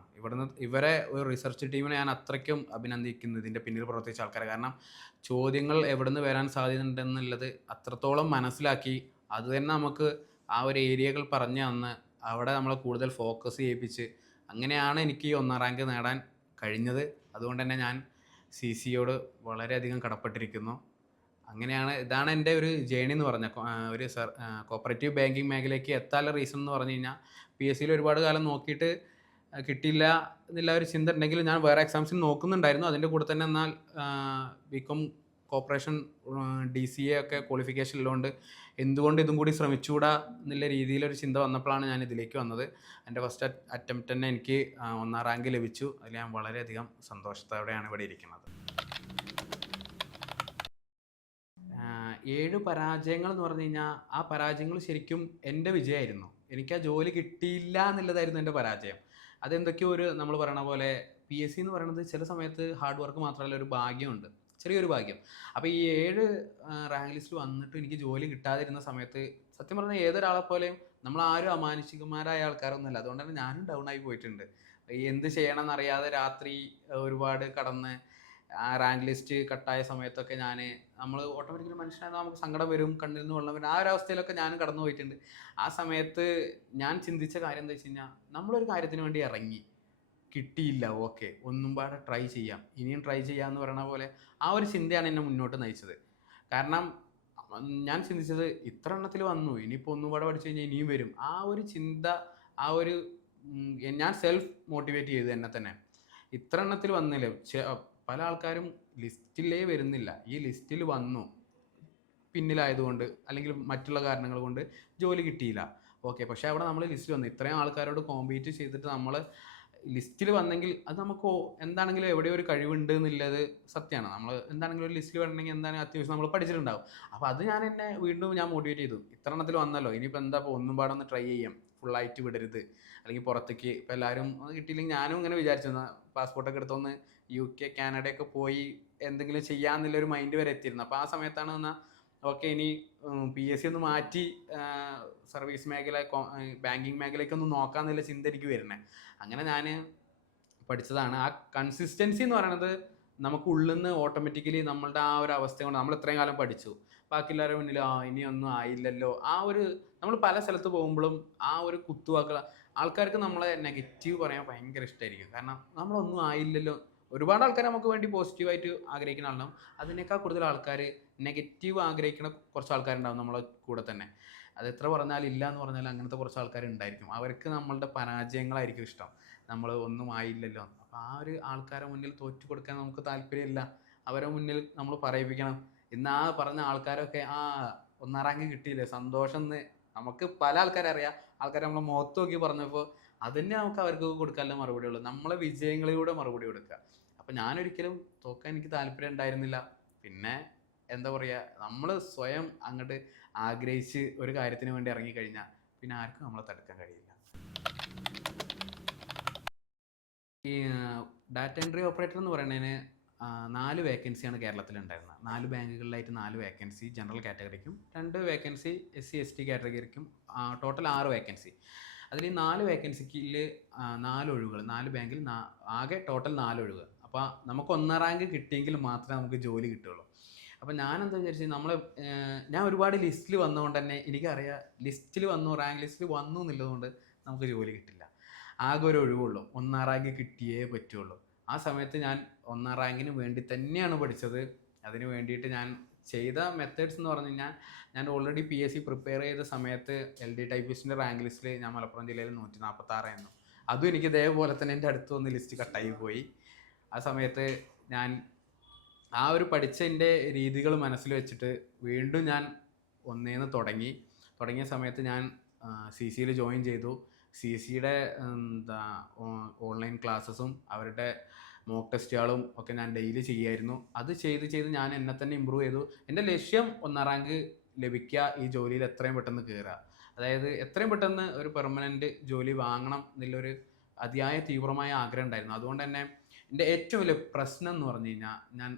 ഇവരെ ഒരു റിസർച്ച് ടീമിനെ ഞാൻ അത്രയ്ക്കും അഭിനന്ദിക്കുന്നു, ഇതിൻ്റെ പിന്നിൽ പ്രവർത്തിച്ച ആൾക്കാരെ. കാരണം ചോദ്യങ്ങൾ എവിടെ നിന്ന് വരാൻ സാധ്യതയുണ്ടെന്നുള്ളത് അത്രത്തോളം മനസ്സിലാക്കി അത് തന്നെ നമുക്ക് ആ ഒരു ഏരിയകൾ പറഞ്ഞു തന്ന് അവിടെ നമ്മളെ കൂടുതൽ ഫോക്കസ് ചെയ്യിപ്പിച്ച് അങ്ങനെയാണ് എനിക്ക് ഈ 1ാം റാങ്ക് നേടാൻ കഴിഞ്ഞത്. അതുകൊണ്ട് തന്നെ ഞാൻ CCയോട് വളരെയധികം കടപ്പെട്ടിരിക്കുന്നു. ഇതാണ് എൻ്റെ ഒരു ജേണി എന്ന് പറഞ്ഞാൽ ഒരു കോപ്പറേറ്റീവ് ബാങ്കിങ് മേഖലയ്ക്ക് എത്താനുള്ള റീസൺ എന്ന് പറഞ്ഞു കഴിഞ്ഞാൽ PSCയിൽ ഒരുപാട് കാലം നോക്കിയിട്ട് കിട്ടിയില്ല എന്നുള്ള ഒരു ചിന്ത ഉണ്ടെങ്കിലും ഞാൻ വേറെ എക്സാംസിന് നോക്കുന്നുണ്ടായിരുന്നു. അതിൻ്റെ കൂടെ തന്നെ എന്നാൽ BCom കോർപ്പറേഷൻ DCA ഒക്കെ ക്വാളിഫിക്കേഷൻ ഉള്ളതുകൊണ്ട് എന്തുകൊണ്ട് ഇതും കൂടി ശ്രമിച്ചുകൂടാ എന്നുള്ള രീതിയിലൊരു ചിന്ത വന്നപ്പോഴാണ് ഞാൻ ഇതിലേക്ക് വന്നത്. എൻ്റെ ഫസ്റ്റ് അറ്റംപ്റ്റ് തന്നെ എനിക്ക് 1ാം റാങ്ക് ലഭിച്ചു. അതിൽ ഞാൻ വളരെയധികം സന്തോഷത്തോടെയാണ് ഇവിടെ ഇരിക്കുന്നത്. 7 പരാജയങ്ങൾ എന്ന് പറഞ്ഞു കഴിഞ്ഞാൽ ആ പരാജയങ്ങൾ ശരിക്കും എൻ്റെ വിജയമായിരുന്നു. എനിക്ക് ആ ജോലി കിട്ടിയില്ല എന്നുള്ളതായിരുന്നു എൻ്റെ പരാജയം. അതെന്തൊക്കെയോ നമ്മൾ പറയണ പോലെ PSC എന്ന് പറയുന്നത് ചില സമയത്ത് ഹാർഡ് വർക്ക് മാത്രമല്ല, ഒരു ഭാഗ്യമുണ്ട്, ചെറിയൊരു ഭാഗ്യം. അപ്പോൾ ഈ 7 റാങ്ക് ലിസ്റ്റ് വന്നിട്ട് എനിക്ക് ജോലി കിട്ടാതിരുന്ന സമയത്ത് സത്യം പറഞ്ഞാൽ ഏതൊരാളെപ്പോലെയും നമ്മളാരും അമാനുഷികന്മാരായ ആൾക്കാരൊന്നുമല്ല. അതുകൊണ്ട് തന്നെ ഞാനും ഡൗൺ ആയി പോയിട്ടുണ്ട്. എന്ത് ചെയ്യണം എന്നറിയാതെ രാത്രി ഒരുപാട് കടന്ന് ആ റാങ്ക് ലിസ്റ്റ് കട്ടായ സമയത്തൊക്കെ നമ്മൾ ഓട്ടോമാറ്റിക്കലി മനുഷ്യനായത് നമുക്ക് സങ്കടം വരും, കണ്ണിൽ നിന്ന് വെള്ളം വരും. ആ ഒരു അവസ്ഥയിലൊക്കെ ഞാനും കടന്നു പോയിട്ടുണ്ട്. ആ സമയത്ത് ഞാൻ ചിന്തിച്ച കാര്യം എന്താ വെച്ച് കഴിഞ്ഞാൽ, നമ്മളൊരു കാര്യത്തിന് വേണ്ടി ഇറങ്ങി, കിട്ടിയില്ല, ഓക്കെ, ഒന്നും പാടെ ട്രൈ ചെയ്യാം, ഇനിയും ട്രൈ ചെയ്യാമെന്ന് പറയണ പോലെ ആ ഒരു ചിന്തയാണ് എന്നെ മുന്നോട്ട് നയിച്ചത്. കാരണം ഞാൻ ചിന്തിച്ചത് ഇത്ര എണ്ണത്തിൽ വന്നു, ഇനിയിപ്പോൾ ഒന്നും പാടെ പഠിച്ചു കഴിഞ്ഞാൽ ഇനിയും വരും. ആ ഒരു ചിന്ത, ആ ഒരു ഞാൻ സെൽഫ് മോട്ടിവേറ്റ് ചെയ്തു എന്നെ തന്നെ. ഇത്ര എണ്ണത്തിൽ വന്നില്ലേ, പല ആൾക്കാരും ലിസ്റ്റിലേ വരുന്നില്ല, ഈ ലിസ്റ്റിൽ വന്നു, പിന്നിലായതുകൊണ്ട് അല്ലെങ്കിൽ മറ്റുള്ള കാരണങ്ങൾ കൊണ്ട് ജോലി കിട്ടിയില്ല, ഓക്കെ. പക്ഷേ അവിടെ നമ്മൾ ലിസ്റ്റിൽ വന്നു, ഇത്രയും ആൾക്കാരോട് കോമ്പീറ്റ് ചെയ്തിട്ട് നമ്മൾ ലിസ്റ്റിൽ വന്നെങ്കിൽ അത് നമുക്ക് എന്താണെങ്കിലും എവിടെയോ ഒരു കഴിവുണ്ട് എന്നുള്ളത് സത്യമാണ്. നമ്മൾ എന്താണെങ്കിലും ഒരു ലിസ്റ്റിൽ വരണമെങ്കിൽ എന്താണെങ്കിലും അത്യാവശ്യം നമ്മൾ പഠിച്ചിട്ടുണ്ടാവും. അപ്പോൾ അത് എന്നെ വീണ്ടും ഞാൻ മോട്ടിവേറ്റ് ചെയ്തു. ഇത്ര എണ്ണത്തിൽ വന്നല്ലോ, ഇനിയിപ്പോൾ എന്താ, ഇപ്പോൾ ഒന്നും പാടൊന്ന് ട്രൈ ചെയ്യാം, ഫുള്ളായിട്ട് വിടരുത്, അല്ലെങ്കിൽ പുറത്തേക്ക് ഇപ്പോൾ എല്ലാവരും കിട്ടിയില്ലെങ്കിൽ ഞാനും ഇങ്ങനെ വിചാരിച്ചു പാസ്പോർട്ടൊക്കെ എടുത്തൊന്ന് UK കാനഡയൊക്കെ പോയി എന്തെങ്കിലും ചെയ്യാമെന്നുള്ളൊരു മൈൻഡ് വരെ എത്തിയിരുന്നു. അപ്പോൾ ആ സമയത്താണ് എന്നാൽ ഓക്കെ, ഇനി PSC ഒന്ന് മാറ്റി സർവീസ് മേഖല, ബാങ്കിങ് മേഖലയ്ക്ക് ഒന്ന് നോക്കാമെന്നുള്ള ചിന്ത എനിക്ക് വരുന്നത്. അങ്ങനെ ഞാൻ പഠിച്ചതാണ്. ആ കൺസിസ്റ്റൻസി എന്ന് പറയുന്നത് നമുക്ക് ഉള്ളിൽ നിന്ന് ഓട്ടോമാറ്റിക്കലി നമ്മളുടെ ആ ഒരു അവസ്ഥ കൊണ്ട് നമ്മൾ ഇത്രയും കാലം പഠിച്ചു, ബാക്കിയുള്ളവരുടെ മുന്നിൽ ഇനിയൊന്നും ആയില്ലല്ലോ, ആ ഒരു നമ്മൾ പല സ്ഥലത്ത് പോകുമ്പോഴും ആ ഒരു കുത്തുവാക്കൾ, ആൾക്കാർക്ക് നമ്മളെ നെഗറ്റീവ് പറയാൻ ഭയങ്കര ഇഷ്ടമായിരിക്കും. കാരണം നമ്മളൊന്നും ആയില്ലല്ലോ. ഒരുപാട് ആൾക്കാർ നമുക്ക് വേണ്ടി പോസിറ്റീവായിട്ട് ആഗ്രഹിക്കുന്ന ആളുണ്ടാവും, അതിനേക്കാൾ കൂടുതൽ ആൾക്കാർ നെഗറ്റീവ് ആഗ്രഹിക്കുന്ന കുറച്ച് ആൾക്കാരുണ്ടാവും നമ്മളെ കൂടെ തന്നെ. അത് എത്ര പറഞ്ഞാൽ ഇല്ല എന്ന് പറഞ്ഞാൽ അങ്ങനത്തെ കുറച്ച് ആൾക്കാരുണ്ടായിരിക്കും. അവർക്ക് നമ്മളുടെ പരാജയങ്ങളായിരിക്കും ഇഷ്ടം, നമ്മൾ ഒന്നും ആയില്ലല്ലോ. അപ്പോൾ ആ ഒരു ആൾക്കാരെ മുന്നിൽ തോറ്റു കൊടുക്കാൻ നമുക്ക് താല്പര്യമില്ല. അവരെ മുന്നിൽ നമ്മൾ പറയിപ്പിക്കണം. ഇന്ന് ആ പറഞ്ഞ ആൾക്കാരൊക്കെ ഒന്നാം റാങ്ക് കിട്ടിയില്ലേ, സന്തോഷം എന്ന് നമുക്ക് പല ആൾക്കാരെ അറിയാം. ആൾക്കാരെ നമ്മളെ മുഖത്ത് നോക്കി പറഞ്ഞപ്പോൾ അതന്നെ നമുക്ക് അവർക്ക് കൊടുക്കാനുള്ള മറുപടി ഉള്ളൂ, നമ്മളെ വിജയങ്ങളിലൂടെ മറുപടി കൊടുക്കുക. അപ്പം ഞാനൊരിക്കലും തോക്കാൻ എനിക്ക് താല്പര്യം ഉണ്ടായിരുന്നില്ല. പിന്നെ എന്താ പറയുക, നമ്മൾ സ്വയം അങ്ങോട്ട് ആഗ്രഹിച്ച് ഒരു കാര്യത്തിന് വേണ്ടി ഇറങ്ങിക്കഴിഞ്ഞാൽ പിന്നെ ആർക്കും നമ്മളെ തടുക്കാൻ കഴിയില്ല. ഈ ഡാറ്റ എൻട്രി ഓപ്പറേറ്റർ എന്ന് പറയുന്നതിന് 4 വേക്കൻസിയാണ് കേരളത്തിലുണ്ടായിരുന്നത്. 4 ബാങ്കുകളിലായിട്ട് 4 വേക്കൻസി ജനറൽ കാറ്റഗറിക്കും, 2 വേക്കൻസി SC ST കാറ്റഗറിക്കും, ടോട്ടൽ 6 വേക്കൻസി. അതിൽ 4 വേക്കൻസിക്ക് 4 ഒഴിവുകൾ, 4 ബാങ്കിൽ ആകെ ടോട്ടൽ 4 ഒഴിവുകൾ. അപ്പോൾ നമുക്ക് 1 റാങ്ക് കിട്ടിയെങ്കിൽ മാത്രമേ നമുക്ക് ജോലി കിട്ടുള്ളൂ. അപ്പോൾ ഞാനെന്താ വിചാരിച്ചത്, ഞാൻ ഒരുപാട് ലിസ്റ്റിൽ വന്നതുകൊണ്ട് തന്നെ എനിക്കറിയാം, ലിസ്റ്റിൽ വന്നു, റാങ്ക് ലിസ്റ്റിൽ വന്നു എന്നുള്ളതുകൊണ്ട് നമുക്ക് ജോലി കിട്ടില്ല. ആകെ ഒരു ഒഴിവുള്ളൂ, 1 റാങ്ക് കിട്ടിയേ പറ്റുള്ളൂ. ആ സമയത്ത് ഞാൻ 1 റാങ്കിന് വേണ്ടി തന്നെയാണ് പഠിച്ചത്. അതിന് വേണ്ടിയിട്ട് ഞാൻ ചെയ്ത മെത്തേഡ്സ് എന്ന് പറഞ്ഞു കഴിഞ്ഞാൽ, ഞാൻ ഓൾറെഡി PSC പ്രിപ്പയർ ചെയ്ത സമയത്ത് LD ടൈപ്പിസ്റ്റിൻ്റെ റാങ്ക് ലിസ്റ്റിൽ ഞാൻ മലപ്പുറം ജില്ലയിൽ 146 ആയിരുന്നു. അതും എനിക്ക് ഇതേപോലെ തന്നെ എൻ്റെ അടുത്ത് വന്ന് ലിസ്റ്റ് കട്ടായി പോയി. ആ സമയത്ത് ഞാൻ ആ ഒരു പഠിച്ചതിൻ്റെ രീതികൾ മനസ്സിൽ വെച്ചിട്ട് വീണ്ടും ഞാൻ ഒന്നേന്ന് തുടങ്ങിയ സമയത്ത് ഞാൻ CCയിൽ ജോയിൻ ചെയ്തു. CCയുടെ ഓൺലൈൻ ക്ലാസ്സസും അവരുടെ മോക്ക് ടെസ്റ്റുകളും ഒക്കെ ഞാൻ ഡെയിലി ചെയ്യുമായിരുന്നു. അത് ചെയ്ത് ഞാൻ എന്നെ തന്നെ ഇമ്പ്രൂവ് ചെയ്തു. എൻ്റെ ലക്ഷ്യം 1 റാങ്ക് ലഭിക്കുക, ഈ ജോലിയിൽ എത്രയും പെട്ടെന്ന് കയറുക, അതായത് എത്രയും പെട്ടെന്ന് ഒരു പെർമനൻറ്റ് ജോലി വാങ്ങണം എന്നുള്ളൊരു അതിയായ തീവ്രമായ ആഗ്രഹം ഉണ്ടായിരുന്നു. അതുകൊണ്ട് തന്നെ എൻ്റെ ഏറ്റവും വലിയ പ്രശ്നം എന്ന് പറഞ്ഞു കഴിഞ്ഞാൽ, ഞാൻ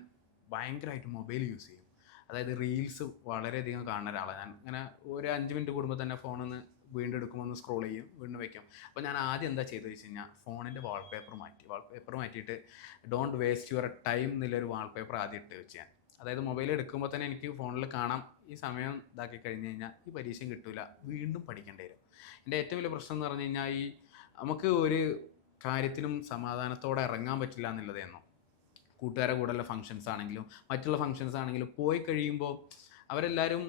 ഭയങ്കരമായിട്ട് മൊബൈൽ യൂസ് ചെയ്യും. അതായത് റീൽസ് വളരെയധികം കാണുന്ന ഒരാളാണ് ഞാൻ. ഇങ്ങനെ ഒരു 5 മിനിറ്റ് കൂടുമ്പോൾ തന്നെ ഫോണിൽ വീണ്ടും എടുക്കുമ്പോൾ ഒന്ന് സ്ക്രോൾ ചെയ്യും, വീണ്ടും വയ്ക്കും. അപ്പോൾ ഞാൻ ആദ്യം എന്താ ചെയ്തതെന്ന് വെച്ച് കഴിഞ്ഞാൽ, ഫോണിൻ്റെ വാൾപേപ്പർ മാറ്റിയിട്ട് ഡോണ്ട് വേസ്റ്റ് യുവർ ടൈം എന്നുള്ളൊരു വാൾപേപ്പർ ആദ്യം ഇട്ട് വെച്ച് ഞാൻ. അതായത് മൊബൈൽ എടുക്കുമ്പോൾ തന്നെ എനിക്ക് ഫോണിൽ കാണാം, ഈ സമയം ഇതാക്കി കഴിഞ്ഞ് കഴിഞ്ഞാൽ ഈ പരീക്ഷയും കിട്ടില്ല, വീണ്ടും പഠിക്കേണ്ടി വരും. എൻ്റെ ഏറ്റവും വലിയ പ്രശ്നം എന്ന് പറഞ്ഞു കഴിഞ്ഞാൽ, നമുക്ക് ഒരു കാര്യത്തിനും സമാധാനത്തോടെ ഇറങ്ങാൻ പറ്റില്ല എന്നുള്ളതായിരുന്നു. കൂട്ടുകാരെ കൂടെയുള്ള ഫങ്ഷൻസ് ആണെങ്കിലും മറ്റുള്ള ഫങ്ഷൻസ് ആണെങ്കിലും പോയി കഴിയുമ്പോൾ അവരെല്ലാവരും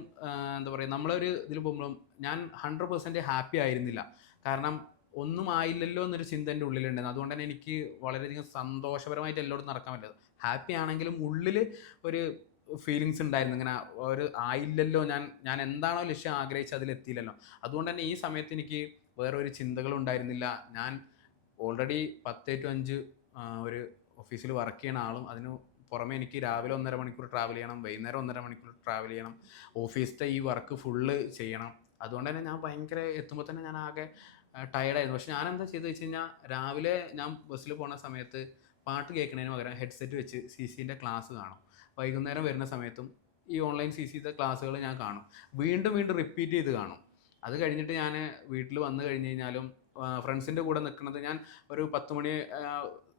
എന്താ പറയുക, നമ്മളൊരു ഇതിൽ പോകുമ്പോഴും ഞാൻ 100% ഹാപ്പി ആയിരുന്നില്ല. കാരണം ഒന്നും ആയില്ലല്ലോ എന്നൊരു ചിന്ത എൻ്റെ ഉള്ളിലുണ്ടായിരുന്നു. അതുകൊണ്ട് തന്നെ എനിക്ക് വളരെയധികം സന്തോഷപരമായിട്ട് എല്ലായിടത്തും നടക്കാൻ പറ്റില്ല. ഹാപ്പി ആണെങ്കിലും ഉള്ളിൽ ഒരു ഫീലിങ്സ് ഉണ്ടായിരുന്നു, ഇങ്ങനെ ഒരു ആയില്ലല്ലോ, ഞാൻ എന്താണോ ലക്ഷ്യം ആഗ്രഹിച്ച് അതിലെത്തിയില്ലല്ലോ. അതുകൊണ്ട് തന്നെ ഈ സമയത്ത് എനിക്ക് വേറെ ഒരു ചിന്തകളും ഉണ്ടായിരുന്നില്ല. ഞാൻ ഓൾറെഡി 10 to 5 ഒരു ഓഫീസിൽ വർക്ക് ചെയ്യുന്ന ആളും, അതിന് പുറമെ എനിക്ക് രാവിലെ 1.5 മണിക്കൂർ ട്രാവൽ ചെയ്യണം, വൈകുന്നേരം 1.5 മണിക്കൂർ ട്രാവൽ ചെയ്യണം, ഓഫീസിലത്തെ ഈ വർക്ക് ഫുള്ള് ചെയ്യണം. അതുകൊണ്ട് തന്നെ ഞാൻ ഭയങ്കര എത്തുമ്പോൾ തന്നെ ഞാൻ ആകെ ടയർഡായിരുന്നു. പക്ഷെ ഞാൻ എന്താ ചെയ്തെന്ന് വെച്ച് കഴിഞ്ഞാൽ, രാവിലെ ഞാൻ ബസ്സിൽ പോകുന്ന സമയത്ത് പാട്ട് കേൾക്കുന്നതിന് പകരം ഹെഡ്സെറ്റ് വെച്ച് CCൻ്റെ ക്ലാസ് കാണും. വൈകുന്നേരം വരുന്ന സമയത്തും ഈ ഓൺലൈൻ CCത്തെ ക്ലാസ്സുകൾ ഞാൻ കാണും, വീണ്ടും റിപ്പീറ്റ് ചെയ്ത് കാണും. അത് കഴിഞ്ഞിട്ട് ഞാൻ വീട്ടിൽ വന്നു കഴിഞ്ഞ് കഴിഞ്ഞാലും ഫ്രണ്ട്സിൻ്റെ കൂടെ നിൽക്കുന്നത്, ഞാൻ ഒരു 10 മണി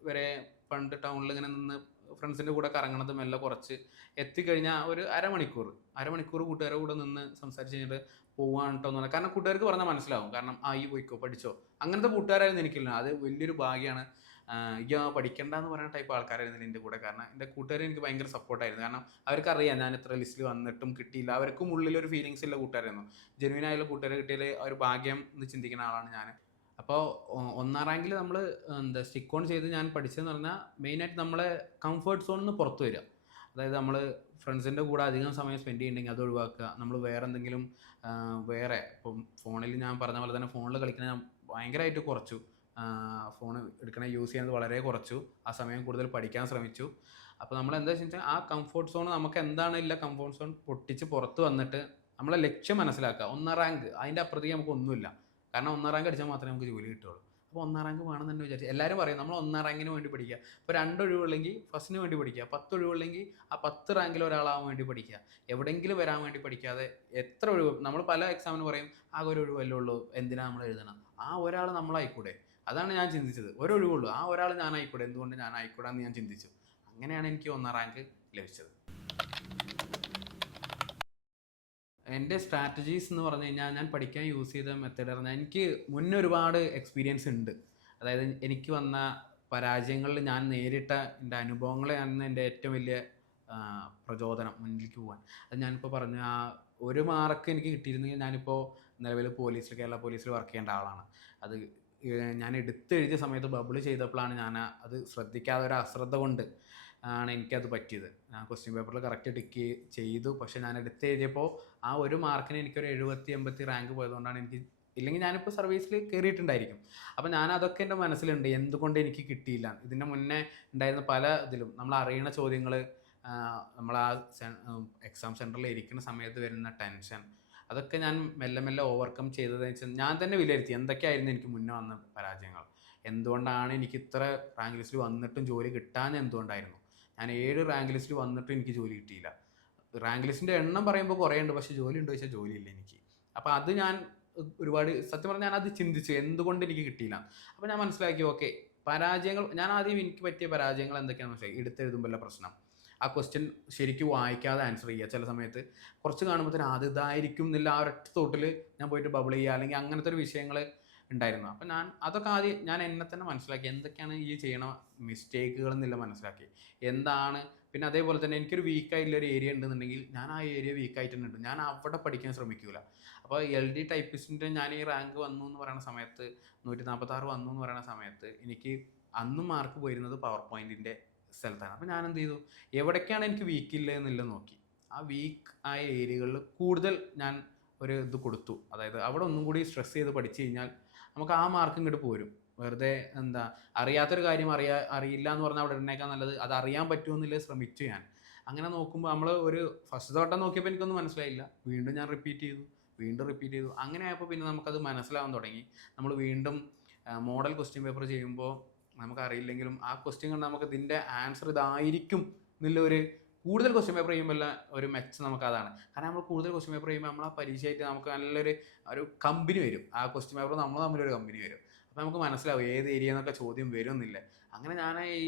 വരെ പണ്ട് ടൗണിൽ ഇങ്ങനെ നിന്ന് ഫ്രണ്ട്സിൻ്റെ കൂടെ കറങ്ങണത് മെല്ലെ കുറച്ച് എത്തിക്കഴിഞ്ഞാൽ ഒരു അരമണിക്കൂർ കൂട്ടുകാരുടെ കൂടെ നിന്ന് സംസാരിച്ച് കഴിഞ്ഞിട്ട് പോവാണ് കേട്ടോ എന്ന് പറഞ്ഞാൽ. കാരണം കൂട്ടുകാർക്ക് പറഞ്ഞാൽ മനസ്സിലാവും, കാരണം ഈ പോയിക്കോ പഠിച്ചോ, അങ്ങനത്തെ കൂട്ടുകാരായിരുന്നു എനിക്കില്ല. അത് വലിയൊരു ഭാഗ്യമാണ്. എനിക്ക് പഠിക്കേണ്ട എന്ന് പറയുന്ന ടൈപ്പ് ആൾക്കാരായിരുന്നു എൻ്റെ കൂടെ. കാരണം എൻ്റെ കൂട്ടുകാർ എനിക്ക് ഭയങ്കര സപ്പോർട്ടായിരുന്നു. കാരണം അവർക്കറിയാം ഞാൻ ഇത്ര ലിസ്റ്റിൽ വന്നിട്ടും കിട്ടിയില്ല. അവർക്കും ഉള്ളിലൊരു ഫീലിങ്സ് ഉള്ള കൂട്ടുകാരായിരുന്നു. ജെനുവിനായുള്ള കൂട്ടുകാരെ കിട്ടിയാൽ ഒരു ഭാഗ്യം എന്ന് ചിന്തിക്കുന്ന ആളാണ് ഞാൻ. അപ്പോൾ 1ാം റാങ്കിൽ നമ്മൾ സ്റ്റിക്ക് ഓൺ ചെയ്ത് ഞാൻ പഠിച്ചതെന്ന് പറഞ്ഞാൽ മെയിനായിട്ട് നമ്മളെ കംഫർട്ട് സോണിൽ നിന്ന് പുറത്ത് വരിക. അതായത് നമ്മൾ ഫ്രണ്ട്സിൻ്റെ കൂടെ അധികം സമയം സ്പെൻഡ് ചെയ്യുന്നുണ്ടെങ്കിൽ അത് ഒഴിവാക്കുക. നമ്മൾ വേറെ എന്തെങ്കിലും വേറെ ഇപ്പം ഫോണിൽ ഞാൻ പറഞ്ഞ പോലെ തന്നെ ഫോണിൽ കളിക്കുന്ന ഞാൻ ഭയങ്കരമായിട്ട് കുറച്ചു. ഫോൺ എടുക്കണ യൂസ് ചെയ്യുന്നത് വളരെ കുറച്ചു. ആ സമയം കൂടുതൽ പഠിക്കാൻ ശ്രമിച്ചു. അപ്പോൾ നമ്മൾ എന്താ വെച്ചാൽ ആ കംഫർട്ട് സോൺ നമുക്ക് എന്താണില്ല കംഫർട്ട് സോൺ പൊട്ടിച്ച് പുറത്ത് വന്നിട്ട് നമ്മളെ ലക്ഷ്യം മനസ്സിലാക്കുക. 1ാം റാങ്ക് അതിൻ്റെ അപ്പുറത്തേക്ക് നമുക്ക് ഒന്നുമില്ല. കാരണം 1ാം റാങ്ക് അടിച്ചാൽ മാത്രമേ നമുക്ക് ജോലി കിട്ടുള്ളൂ. അപ്പോൾ 1ാം റാങ്ക് വേണം തന്നെ വിചാരിച്ചു. എല്ലാവരും പറയും നമ്മൾ 1ാം റാങ്കിന് വേണ്ടി പഠിക്കുക. ഇപ്പോൾ 2 ഒഴിവുള്ളെങ്കിൽ ഫസ്റ്റിന് വേണ്ടി പഠിക്കുക. 10 ഒഴിവുള്ളെങ്കിൽ ആ 10 റാങ്കിൽ ഒരാളാവാൻ വേണ്ടി പഠിക്കുക. എവിടെയെങ്കിലും വരാൻ വേണ്ടി പഠിക്കാതെ എത്ര ഒഴിവ് നമ്മൾ പല എക്സാമിന് പറയും ആകെ ഒരു ഒഴിവല്ലേ ഉള്ളൂ, എന്തിനാണ് നമ്മൾ എഴുതണം. ആ ഒരാൾ നമ്മളായിക്കൂടെ, അതാണ് ഞാൻ ചിന്തിച്ചത്. ഒരൊഴിവുള്ളൂ, ആ ഒരാൾ ഞാനായിക്കൂടെ, എന്തുകൊണ്ട് ഞാനായിക്കൂടെ എന്ന് ഞാൻ ചിന്തിച്ചു. അങ്ങനെയാണ് എനിക്ക് 1ാം റാങ്ക് ലഭിച്ചത്. എൻ്റെ സ്ട്രാറ്റജീസ് എന്ന് പറഞ്ഞു കഴിഞ്ഞാൽ ഞാൻ പഠിക്കാൻ യൂസ് ചെയ്ത മെത്തേഡ് പറഞ്ഞാൽ എനിക്ക് മുന്നേ ഒരുപാട് എക്സ്പീരിയൻസ് ഉണ്ട്. അതായത് എനിക്ക് വന്ന പരാജയങ്ങളിൽ ഞാൻ നേരിട്ട എൻ്റെ അനുഭവങ്ങളാണ് എൻ്റെ ഏറ്റവും വലിയ പ്രചോദനം മുന്നിലേക്ക് പോകാൻ. അത് ഞാനിപ്പോൾ പറഞ്ഞു, ആ 1 മാർക്ക് എനിക്ക് കിട്ടിയിരുന്നെങ്കിൽ ഞാനിപ്പോൾ നിലവിൽ കേരള പോലീസിൽ വർക്ക് ചെയ്യേണ്ട ആളാണ്. അത് ഞാൻ എടുത്തെഴുതിയ സമയത്ത് ബബിൾ ചെയ്തപ്പോഴാണ് ഞാൻ അത് ശ്രദ്ധിക്കാതെ ഒരു അശ്രദ്ധ കൊണ്ട് ആണ് എനിക്കത് പറ്റിയത്. ഞാൻ ക്വസ്റ്റ്യൻ പേപ്പറിൽ കറക്റ്റ് ടിക്ക് ചെയ്തു. പക്ഷേ ഞാൻ എടുത്തെഴുതിയപ്പോൾ ആ 1 മാർക്കിന് എനിക്കൊരു 70-80 റാങ്ക് പോയതുകൊണ്ടാണ് എനിക്ക്, ഇല്ലെങ്കിൽ ഞാനിപ്പോൾ സർവീസിൽ കയറിയിട്ടുണ്ടായിരിക്കും. അപ്പോൾ ഞാൻ അതൊക്കെ എൻ്റെ മനസ്സിലുണ്ട്, എന്തുകൊണ്ട് എനിക്ക് കിട്ടിയില്ല. ഇതിൻ്റെ മുന്നേ ഉണ്ടായിരുന്ന പല ഇതിലും നമ്മൾ അറിയുന്ന ചോദ്യങ്ങൾ, നമ്മൾ ആ എക്സാം സെൻറ്ററിൽ ഇരിക്കുന്ന സമയത്ത് വരുന്ന ടെൻഷൻ, അതൊക്കെ ഞാൻ മെല്ലെ മെല്ലെ ഓവർകം ചെയ്തതെന്ന് വെച്ചാൽ ഞാൻ തന്നെ വിലയിരുത്തി എന്തൊക്കെയായിരുന്നു എനിക്ക് മുന്നേ വന്ന പരാജയങ്ങൾ, എന്തുകൊണ്ടാണ് എനിക്ക് ഇത്ര റാങ്ക് ലിസ്റ്റിൽ വന്നിട്ടും ജോലി കിട്ടാൻ എന്തുകൊണ്ടായിരുന്നു. ഞാൻ 7 റാങ്ക് ലിസ്റ്റിൽ വന്നിട്ടും എനിക്ക് ജോലി കിട്ടിയില്ല. റാങ്ക് ലിസ്റ്റിൻ്റെ എണ്ണം പറയുമ്പോൾ കുറേ ഉണ്ട്, പക്ഷേ ജോലി ഉണ്ടോ ചോദിച്ചാൽ ജോലിയില്ല എനിക്ക്. അപ്പോൾ അത് ഞാൻ ഒരുപാട് സത്യം പറഞ്ഞാൽ ഞാനത് ചിന്തിച്ചു എന്തുകൊണ്ട് എനിക്ക് കിട്ടിയില്ല. അപ്പോൾ ഞാൻ മനസ്സിലാക്കി ഓക്കെ പരാജയങ്ങൾ, ഞാൻ ആദ്യം എനിക്ക് പറ്റിയ പരാജയങ്ങൾ എന്തൊക്കെയാണെന്ന് വെച്ചാൽ എടുത്തെഴുതുമ്പോഴുള്ള പ്രശ്നം, ആ ക്വസ്റ്റ്യൻ ശരിക്കും വായിക്കാതെ ആൻസർ ചെയ്യുക. ചില സമയത്ത് കുറച്ച് കാണുമ്പോഴത്തേനും അത് ഇതായിരിക്കും എന്നില്ല ആ ഒരൊറ്റ തോട്ടിൽ ഞാൻ പോയിട്ട് ബബിൾ ചെയ്യുക, അല്ലെങ്കിൽ അങ്ങനത്തെ ഒരു വിഷയങ്ങൾ ഉണ്ടായിരുന്നു. അപ്പം അതൊക്കെ ആദ്യം ഞാൻ എന്നെ തന്നെ മനസ്സിലാക്കി എന്തൊക്കെയാണ് ഈ ചെയ്യണ മിസ്റ്റേക്കുകൾ എന്നില്ല മനസ്സിലാക്കി എന്താണ്. പിന്നെ അതേപോലെ തന്നെ എനിക്കൊരു വീക്കായിട്ടുള്ള ഒരു ഏരിയ ഉണ്ടെന്നുണ്ടെങ്കിൽ ഞാൻ ആ ഏരിയ വീക്കായിട്ടുണ്ട്, ഞാൻ അവിടെ പഠിക്കാൻ ശ്രമിക്കില്ല. അപ്പോൾ LD ടൈപ്പിസ്റ്റിൻ്റെ ഞാൻ ഈ റാങ്ക് വന്നു എന്ന് പറയുന്ന സമയത്ത് 146 വന്നു എന്ന് പറയുന്ന സമയത്ത് എനിക്ക് അന്നും മാർക്ക് പോയിരുന്നത് പവർ പോയിൻറ്റിൻ്റെ സ്ഥലത്താണ്. അപ്പോൾ ഞാൻ എന്ത് ചെയ്തു, എവിടേക്കാണ് എനിക്ക് വീക്കില്ല എന്നുള്ളത് നോക്കി ആ വീക്ക് ആയ ഏരിയകളിൽ കൂടുതൽ ഞാൻ ഒരു ഇത് കൊടുത്തു. അതായത് അവിടെ ഒന്നും കൂടി സ്ട്രെസ് ചെയ്ത് പഠിച്ചു കഴിഞ്ഞാൽ നമുക്ക് ആ മാർക്ക് ഇങ്ങോട്ട് പോരും. വെറുതെ അറിയാത്തൊരു കാര്യം അറിയില്ല എന്ന് പറഞ്ഞാൽ അവിടെ ഇടുന്നേക്കാൾ നല്ലത് അത് അറിയാൻ പറ്റുമെന്നില്ല ശ്രമിച്ചു ഞാൻ. അങ്ങനെ നോക്കുമ്പോൾ നമ്മൾ ഒരു ഫസ്റ്റ് തോട്ടം നോക്കിയപ്പോൾ എനിക്കൊന്നും മനസ്സിലായില്ല, വീണ്ടും ഞാൻ റിപ്പീറ്റ് ചെയ്തു. അങ്ങനെ ആയപ്പോൾ പിന്നെ നമുക്കത് മനസ്സിലാവാൻ തുടങ്ങി. നമ്മൾ വീണ്ടും മോഡൽ ക്വസ്റ്റ്യൻ പേപ്പർ ചെയ്യുമ്പോൾ നമുക്കറിയില്ലെങ്കിലും ആ ക്വസ്റ്റ്യൻ കണ്ട് നമുക്ക് ഇതിൻ്റെ ആൻസർ ഇതായിരിക്കും എന്നുള്ളൊരു കൂടുതൽ ക്വസ്റ്റ്യൻ പേപ്പർ ചെയ്യുമ്പോൾ ഒരു മെച്ചം നമുക്കതാണ്. കാരണം നമ്മൾ കൂടുതൽ ക്വസ്റ്റ്യൻ പേപ്പർ ചെയ്യുമ്പോൾ നമ്മൾ ആ പരീക്ഷയായിട്ട് നമുക്ക് നല്ലൊരു കമ്പനി വരും. ആ ക്വസ്റ്റ്യൻ പേപ്പർ നമ്മൾ തമ്മിലൊരു കമ്പനി വരും. അപ്പോൾ നമുക്ക് മനസ്സിലാവും ഏത് ഏരിയ എന്നൊക്കെ ചോദ്യം വരുമെന്നില്ല. അങ്ങനെ ഞാൻ ഈ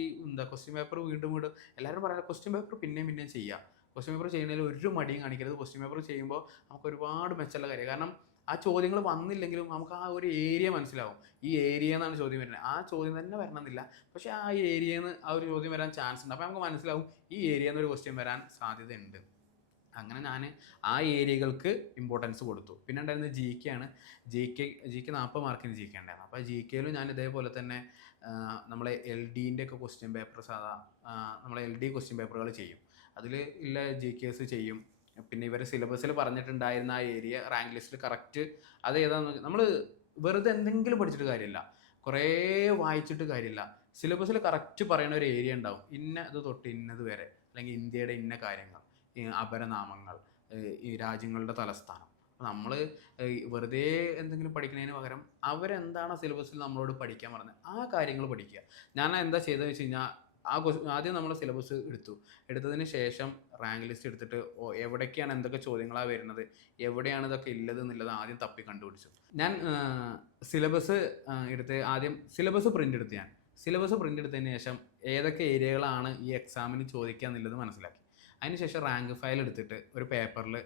ക്വസ്റ്റ്യൻ പേപ്പർ വീണ്ടും എല്ലാവരും പറയുന്നത് ക്വസ്റ്റ്യൻ പേപ്പർ പിന്നെയും ചെയ്യുക. ക്വസ്റ്റ്യൻ പേപ്പർ ചെയ്യുന്നതിൽ ഒരു മടിയും കാണിക്കരുത്. ക്വസ്റ്റ്യൻ പേപ്പർ ചെയ്യുമ്പോൾ നമുക്ക് ഒരുപാട് മെച്ചമുള്ള കാര്യം. കാരണം ആ ചോദ്യങ്ങൾ വന്നില്ലെങ്കിലും നമുക്ക് ആ ഒരു ഏരിയ മനസ്സിലാവും. ഈ ഏരിയ എന്നാണ് ചോദ്യം വരുന്നത്. ആ ചോദ്യം തന്നെ വരണമെന്നില്ല, പക്ഷേ ആ ഏരിയയിൽ നിന്ന് ആ ഒരു ചോദ്യം വരാൻ ചാൻസ് ഉണ്ട്. അപ്പോൾ നമുക്ക് മനസ്സിലാവും ഈ ഏരിയയിൽ നിന്ന് ഒരു ക്വസ്റ്റ്യൻ വരാൻ സാധ്യതയുണ്ട്. അങ്ങനെ ഞാൻ ആ ഏരിയകൾക്ക് ഇമ്പോർട്ടൻസ് കൊടുത്തു. പിന്നെ ഉണ്ടായിരുന്നത് GK ആണ്. GK 40 മാർക്കിന് GK ഉണ്ടായിരുന്നു. അപ്പോൾ GKയിലും ഞാൻ ഇതേപോലെ തന്നെ നമ്മളെ LDൻ്റെ ഒക്കെ ക്വസ്റ്റ്യൻ പേപ്പർ നമ്മളെ LD ക്വസ്റ്റ്യൻ പേപ്പറുകൾ ചെയ്യും. അതിൽ ഉള്ള GKs ചെയ്യും. പിന്നെ ഇവർ സിലബസിൽ പറഞ്ഞിട്ടുണ്ടായിരുന്ന ആ ഏരിയ റാങ്ക് ലിസ്റ്റിൽ കറക്റ്റ് അത് ഏതാണെന്ന് നമ്മൾ വെറുതെ എന്തെങ്കിലും പഠിച്ചിട്ട് കാര്യമില്ല, കുറേ വായിച്ചിട്ട് കാര്യമില്ല. സിലബസിൽ കറക്റ്റ് പറയുന്ന ഒരു ഏരിയ ഉണ്ടാവും, ഇത് തൊട്ട് ഇന്നത് വരെ, അല്ലെങ്കിൽ ഇന്ത്യയുടെ ഇന്ന കാര്യങ്ങൾ, അപരനാമങ്ങൾ, ഈ രാജ്യങ്ങളുടെ തലസ്ഥാനം. നമ്മൾ വെറുതെ എന്തെങ്കിലും പഠിക്കുന്നതിന് പകരം അവരെന്താണ് സിലബസിൽ നമ്മളോട് പഠിക്കാൻ പറഞ്ഞത് ആ കാര്യങ്ങൾ പഠിക്കുക. ഞാൻ എന്താ ചെയ്തതെന്ന് വെച്ച് കഴിഞ്ഞാൽ ആദ്യം നമ്മൾ സിലബസ് എടുത്തതിന് ശേഷം റാങ്ക് ലിസ്റ്റ് എടുത്തിട്ട് എവിടേക്കാണ് എന്തൊക്കെ ചോദ്യങ്ങളാണ് വരുന്നത്, എവിടെയാണ് ഇതൊക്കെ ഉള്ളത് എന്നുള്ളത് ആദ്യം തപ്പി കണ്ടുപിടിച്ചു. ഞാൻ സിലബസ് ആദ്യം സിലബസ് പ്രിൻ്റ് എടുത്തതിന് ശേഷം ഏതൊക്കെ ഏരിയകളാണ് ഈ എക്സാമിന് ചോദിക്കുക എന്നുള്ളത് മനസ്സിലാക്കി. അതിനുശേഷം റാങ്ക് ഫയൽ എടുത്തിട്ട് ഒരു പേപ്പറിൽ